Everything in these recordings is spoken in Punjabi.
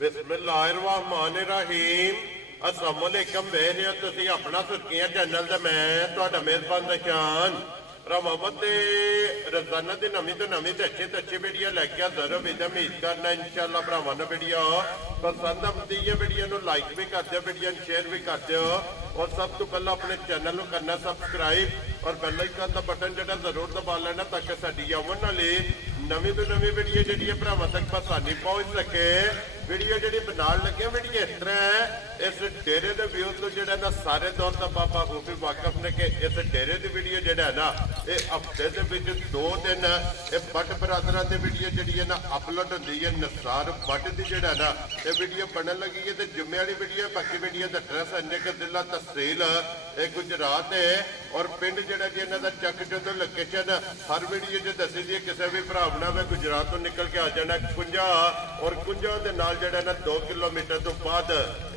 बिस्मिल्लाहिर्रहमानिर्रहीम अस्सलाम वालेकुम वेख रहे हो तुसीं अपना सुर्खियां चैनल ते मैं तुहाडा मेहरबान निशान रमावत रोजाना की नवी तो नवी तो अच्छी वीडियो लैके हाजिर होगी उम्मीद करना इंशाअल्लाह भरावां नूं वीडियो पसंद आती है वीडियो नूं लाइक भी कर दो वीडियो शेयर भी कर दो और सब तो पहला अपने चैनल नूं करना सबसक्राइब और बेल आइकन का बटन जो जरूर दबा लेना ताकि साडी आउण वाली नवी तो नवी वीडियो जी भरावां तक आसानी पहुंच सके। वीडियो जी बनाने लगे वीडियो इस तरह है इस डेरे के व्यू तो जो ना सारे दौर का बाबा खूबी वाकफ ने कि इस डेरे की वीडियो जो है ना ये हफ्ते के 2 दिन ये बट बरादर की वीडियो जी है ना अपलोड होती है। नसार बट की जो है ना ये वीडियो बनने लगी है तो जुम्मे वाली वीडियो बाकी वीडियो का एड्रैस अन्य जिला तहसील गुजरात है और पिंड जोड़ा जी इन्हों का चक जो लोकेशन हर वीडियो जो दसी दी किसी भी भरा बना वे गुजरात तो निकल के आ जाना कुंजा और कुंजा के नाल जड़ा ना 2 किलोमीटर तो बाद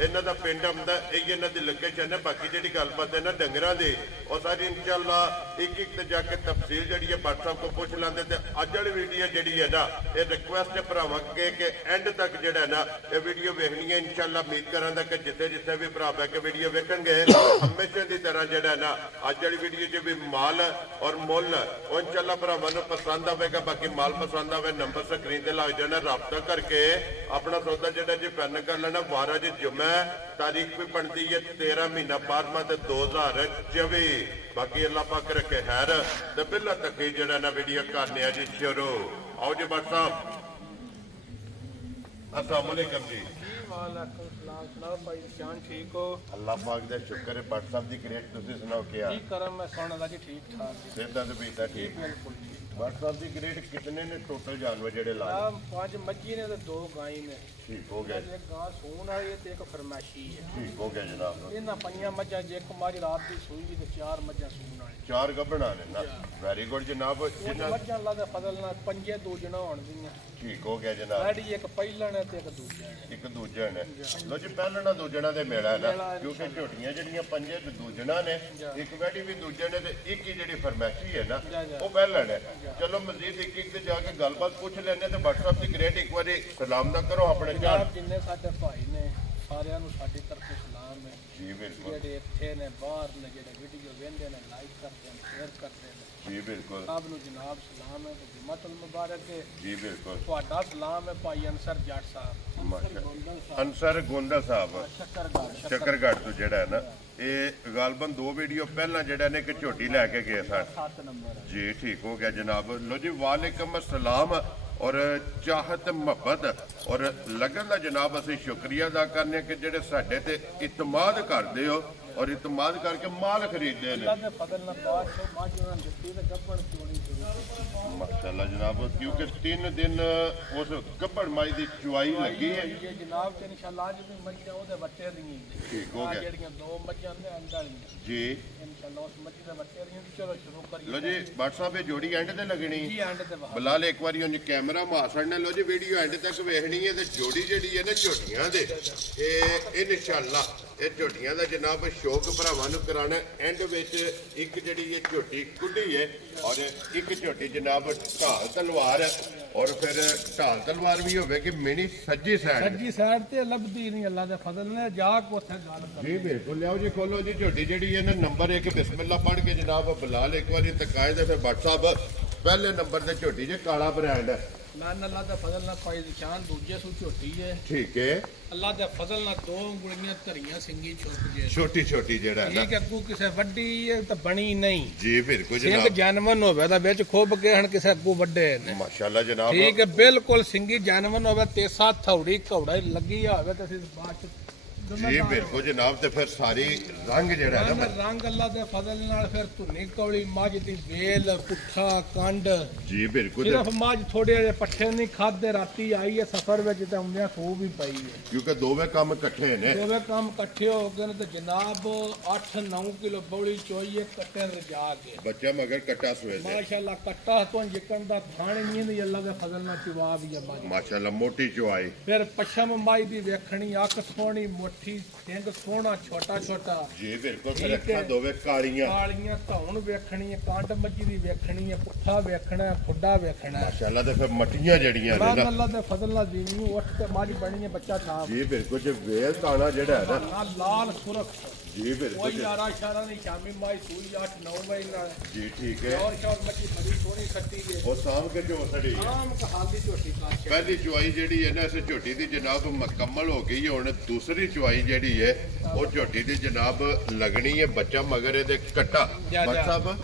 इन्हों का पिंड आंदा यही इन्हों की लोकेशन है। बाकी जी गलबात है ना डंगरां दी और सारी इंशाअल्लाह एक एक ते जाके तफसील जी है व्हाट्सएप को पूछ लेंगे तो अज वाली वीडियो जी है ना ये रिक्वेस्ट है भरावां के एंड तक जो है ना ये वीडियो वेखनी है। इंशाअल्लाह उम्मीद करांगा कि जिथे जिथे भी भरा बह के वीडियो वेखणगे हमेशा की तरह जो है ना अज वाली वीडियो च भी माल और मुल इंशाअल्लाह भरावां नूं पसंद आवेगा। बाकी माल पसंद आवे नंबर स्क्रीन ते लग जाना राबता करके अपना सौदा जो जी फाइनल कर लेना। 12 जी जुम्मा तारीख भी बनती है 13 महीना 12वां 2024। बाकी अल्लाह पाक रखे खैर तो बिल्ला तक ही जो ना वीडियो करने जी शुरू। आओ जी भट्ट साहब अस्सलाम वालेकुम जी। ठीक हो अल्लाह पाक दा शुक्र है। भट्ट साहब दी ग्रेट तुसीं सुनाओ क्या ठीक करम मैं सुना जी ठीक ठाक सेहत ते बेटा ठीक बिल्कुल ठीक। भट्ट साहब दी ग्रेट कितने ने टोटल जानवर जेडे लाए? 5 मज्जी ने तो 2 गाय ने। ठीक हो गया। एक गां सून वाली है ते एक फरमाइशी है। ठीक हो गया जनाब। इन्हां 5 मज्जां जे एक मारी रात दी सूई ते 4 मज्जां सून वाली 4 गबड़ा ने ना। वेरी गुड जनाब। मज्जां अल्लाह दे फजल नाल 5 दूजना होण दियां। ठीक हो गया जनाब। लड़ी एक पहिलण है ते एक दूजा है। एक दूजा ने लो जी पहलना दूजना दे मेला है ना क्योंकि झोटियां जड़ियां 5 दूजना ने एक वैडी भी दूजे ने ते एक ही जेडी फरमाइशी है ना वो पहलण है। चलो मजीद एक एक ते जाके गलबात पूछ लेने ते व्हाट्सएप दी ग्रेट एक बारी सलाम ना करो अपने जान जिन्ने साडे भाई ने सारियां नु साडी तरफ सलाम है जी बिल्कुल। जेडे इत्थे ने बाहर ने जेडे वीडियो वेंदे ने लाइक करदे ने शेयर करदे ने जी बिल्कुल सब नु जनाब सलाम है जुम्मतुल मुबारक है जी बिल्कुल। ਤੁਹਾਡਾ सलाम है भाई अंसर जट साहब अंसर गोंदल साहब शक्करगढ़ तो जेड़ा है ना ये गालबन 2 वीडियो पहला जेड़ा ने एक झोटी लैके गए सन 7 नंबर जी। ठीक हो गया जनाब। लो जी वालेकुम अस्सलाम और चाहत मुहब्बत और लगन का जनाब असीं शुक्रिया अदा करने कि जेडे साडे ते इतमाद करदे हो और इतमाद करके माल खरीदते हैं माशाल्लाह जनाब क्योंकि 3 दिन उस गब्बड़ माई की चुआई लगी है जनाब ते इंशाअल्लाह आज भी मज्जां ओदे बट्टे दी ठीक हो गया जेड़ियां 2 मज्जां ने अंदर जी इंशाअल्लाह उस मज्जी दे बट्टे दी चलो शुरू करिए। लो जी भट्ट साहब ये जोड़ी एंड ते लगनी जी एंड ते बिलाल एक बार उन्हें कैमरा मारना लो जी वीडियो एंड तक वेखनी है तो जोड़ी जी है ना झोटियां दे इंशाअल्लाह ये झोटियां का जनाब शौक भरावां नूं कराना एंड विच एक जिहड़ी ये झोटी कुड्डी है और एक झोटी जनाब ढाल तलवार है और फिर ढाल तलवार भी होवे कि मिनी सज्जी साइड ते लभदी नहीं अल्लाह दे फजल ने जाक उथे गल कर जी बिल्कुल लियाओ जी खोलो जी झोटी जिहड़ी है ना नंबर 1 बिस्मिल्लाह पढ़ के जनाब बिलाल एक बार तकाए ते फिर भट्ट साहब पहले नंबर ते झोटी जे काला ब्रांड है मैं अल्लाह दे फजल नाल पाई निशान दूजे सू झोटी है ठीक है अल्लाह दे फजल नाल 2 उंगलियां धरियां सिंगी छुप जे छोटी छोटी जेड़ा है ठीक है को किसे वड्डी है तो बनी नहीं जी बिल्कुल जनाब सिंग जानवर होवे दा विच खोब के हन किसे को वड्डे ने माशाल्लाह जनाब ठीक है बिल्कुल सिंगी जानवर होवे तेसा थौड़ी घोड़ा लगी होवे तो फिर बात जी बिल्कुल जनाब ते फिर सारी रंग जेड़ा है ना रंग अल्लाह दे फजल नाल फिर धुनी कौली मज दी वेल पुठा कंड जी बिल्कुल सिर्फ मज थोड़े जे पट्ठे नहीं खादे राती आई है सफर विच ते आउंदे सो भी पई है क्योंकि दोवें काम इकट्ठे ने दोवें काम इकट्ठे हो गए ते जनाब 8-9 किलो बौली चोई कट्टे रजा के बच्चा मगर कट्टा सवेल माशाल्लाह कट्टा तो जिकन दा थाने नहीं दी अल्लाह दे फजल नाल चवा भी है माशाल्लाह मोटी चुआई फिर पछम माई दी वेखणी अख सोहनी मोटी ਮੁੱਠੀ ਸਿੰਘ ਸੋਹਣਾ ਛੋਟਾ ਛੋਟਾ ਜੀ ਬਿਲਕੁਲ ਫਿਰ ਠੀਕ ਹੈ। ਅੱਖਾਂ ਦੋਵੇਂ ਕਾਲੀਆਂ ਕਾਲੀਆਂ ਧੌਣ ਵੇਖਣੀ ਹੈ, ਕੰਡ ਮੱਝੀ ਦੀ ਵੇਖਣੀ ਹੈ, ਪੁੱਠਾ ਵੇਖਣਾ ਹੈ, ਖੁੱਡਾ ਵੇਖਣਾ ਹੈ। ਮਾਸ਼ਾਅੱਲਾ ਤੇ ਫਿਰ ਮੱਟੀਆਂ ਜਿਹੜੀਆਂ ਨੇ ਅੱਲਾਹ ਨਾ ਅੱਲਾਹ ਦੇ ਫਜ਼ਲ ਨਾਲ ਜੀਵੀ ਉੱਠ ਕੇ ਮੱਝ ਬਣੀ ਹੈ ਬੱਚਾ ਛਾਪ ਜੀ ਬਿਲਕੁਲ ਜੇ ਵੇਲ ਤਾਣਾ ਜਿਹੜਾ ਹੈ ਨਾ ਨਾ ਲਾਲ ਸੁਰਖ ਜੀ ਬਿਲਕੁਲ ਕੋਈ ਯਾਰਾ ਇਸ਼ਾਰਾ ਨਹੀਂ ਸ਼ਾਮੀ ਮਾਈ ਸੂਈ 8-9 ਵਜੇ ਨਾਲ ਜੀ ਠੀਕ ਹੈ ਔਰ ਸ਼ੌਕ ਮੱਝੀ ਬੜੀ ਸੋਹਣੀ ਖੱਟੀ ਹੈ ਉਹ ਸਾਂਭ ਕੇ ਜੋ ਸਾਡੀ ਆਮ ਕਹਾਲੀ ਝੋਟੀ ਕਾਸ਼ ਪਹਿਲੀ ਚੁਆਈ ਜਿਹੜੀ ਹੈ ਨਾ ਇਸ ਝੋਟੀ ਦੀ ਜਨਾਬ ਮੁਕੰਮਲ ਹੋ ਗਈ ਹੈ। ਹੁਣ ਦੂਸਰੀ ਚੁਆਈ ਜਿਹੜੀ ਹੈ ਉਹ ਝੋਟੀ ਦੀ ਜਨਾਬ ਲੱਗਣੀ ਹੈ ਬੱਚਾ ਮਗਰ ਇਹਦੇ ਕੱਟਾ ਜਾ। ਬਟ ਸਾਹਿਬ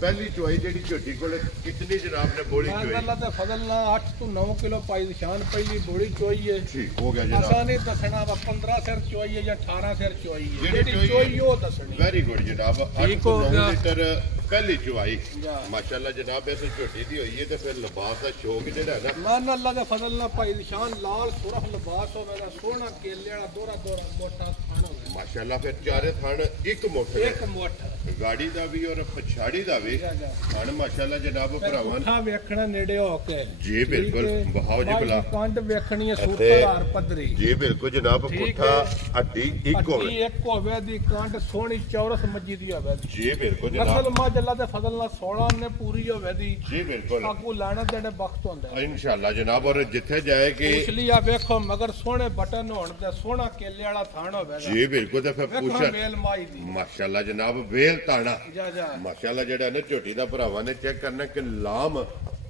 ਪਹਿਲੀ ਚੁਆਈ ਜਿਹੜੀ ਝੋਟੀ ਕੋਲ ਕਿਤਨੀ ਜਨਾਬ ਨੇ ਬੋਲੀ ਚੁਆਈ ਅੱਲਾਹ ਦੇ ਫਜ਼ਲ ਨਾਲ 8 ਤੋਂ 9 ਕਿਲੋ ਪਾਈ ਨਿਸ਼ਾਨ ਪਹਿਲੀ ਬੋੜੀ ਚੋਈ ਹੈ। ਠੀਕ ਹੋ ਗਿਆ ਜਨਾਬ ਆਸਾਨੀ ਦੱਸਣਾ ਵਾ 15 ਸਿਰ ਚੋਈ ਹੈ ਜਾਂ 18 ਸਿਰ ਚੋਈ ਹੈ ਜਿਹੜੀ ਜਿਹੜੀ ਚੋਈ ਉਹ ਦੱਸਣੀ ਵੈਰੀ ਗੁੱਡ ਜਨਾਬ 8 ਠੀਕ ਤੋਂ ਹੋ 9 ਗਿਆ। ਲੀਟਰ ਪਹਿਲੀ ਚੁਆਈ ਜਾ। ਮਾਸ਼ਾਅੱਲਾ ਜਨਾਬ ਇਸ ਝੋਟੀ ਦੀ ਹੋਈ ਹੈ ਤੇ ਫਿਰ ਲਿਬਾਸ ਦਾ ਸ਼ੌਕ ਜਿਹੜਾ ਹੈ ਨਾ ਮਾਨ ਅੱਲਾਹ ਦੇ ਫਜ਼ਲ ਨਾਲ ਭਾਈ ਨਿਸ਼ਾਨ ਲਾਲ ਸੁਰਖ ਲਿਬਾਸ ਹੋਵੇ ਦਾ ਸੋਹਣਾ ਕੇਲੇ ਵਾਲਾ ਦੋਰਾ ਦੋਰਾ ਮੋਟਾ ਥਣ ਹੋਵੇ ਮਾਸ਼ਾਅੱਲਾ ਫਿਰ ਚਾਰੇ ਥਣ ਇੱਕ ਮੁੱਠ ਇੱਕ ਮੁੱਠ ਗਾੜੀ ਦਾ ਵੀ ਔਰ ਪਛਾੜੀ ਦਾ ਵੀ ਜਾ ਜਾ ਥਣ ਮਾਸ਼ਾਅੱਲਾ ਜਨਾਬ ਫਿਰ ਭਰਾਵਾਂ ਪੁੱਠਾ ਵੇਖਣਾ ਨੇੜੇ ਹੋ ਕੇ ਜੀ ਬਿਲਕੁਲ ਠੀਕ ਹੈ। ਬਹਾਓ ਜੀ ਮਾਈ ਬਲਾ ਦੀ ਕੰਡ ਵੇਖਣੀ ਹੈ ਅਤੇ ਸੂਤਰਦਾਰ ਪੱਧਰੀ ਜੀ ਬਿਲਕੁਲ ਜਨਾਬ ਠੀਕ ਪੁੱਠਾ ਹੈ। ਹੱਡੀ ਇੱਕ ਹੋਵੇ ਅੱਡੀ ਇੱਕ ਹੋਵੇ ਦੀ ਕੰਡ ਸੋਹਣੀ ਚੌਰਸ ਮੱਜੀ ਦੀ ਹੋਵੇ ਜੀ ਬਿਲਕੁਲ ਨਸਲ ਜਨਾਬ ਮੱਝ ਅੱਲਾਹ ਦੇ ਫਜ਼ਲ ਨਾਲ 16 ਨੇ ਪੂਰੀ ਹੋਵੇ ਦੀ ਜੀ ਬਿਲਕੁਲ ਆਗੂ ਲੈਣਾ ਦੇਣੇ ਵਕਤ ਹੁੰਦਾ ਹੈ। ਇਨਸ਼ਾਅੱਲਾ ਜਨਾਬ ਔਰ ਜਿੱਥੇ ਜਾਏਗੀ ਪੁੱਛਲੀ ਆ ਵੇਖੋ ਮਗਰ ਸੋਹਣੇ ਬਟਨ ਹੋਣ ਤੇ ਸੋਹਣਾ ਕੇਲੇ ਵਾਲਾ ਥਾਣ ਹੋਵੇ ਦਾ ਜੀ ਬਿਲਕੁਲ ਤੇ ਫਿਰ ਵੇਖੋ ਪੁੱਛ ਮੇਲ ਮਾਈ ਦੀ ਮਾਸ਼ਾਅੱਲਾ ਜਨਾਬ ਵੇਲ ਤਾਣਾ ਜਾ ਜਾ ਮਾਸ਼ਾਅੱਲਾ ਜਿਹੜਾ ਨਾ ਝੋਟੀ ਦਾ ਭਰਾਵਾਂ ਨੇ ਚੈੱਕ ਕਰਨਾ ਕਿ ਲਾਮ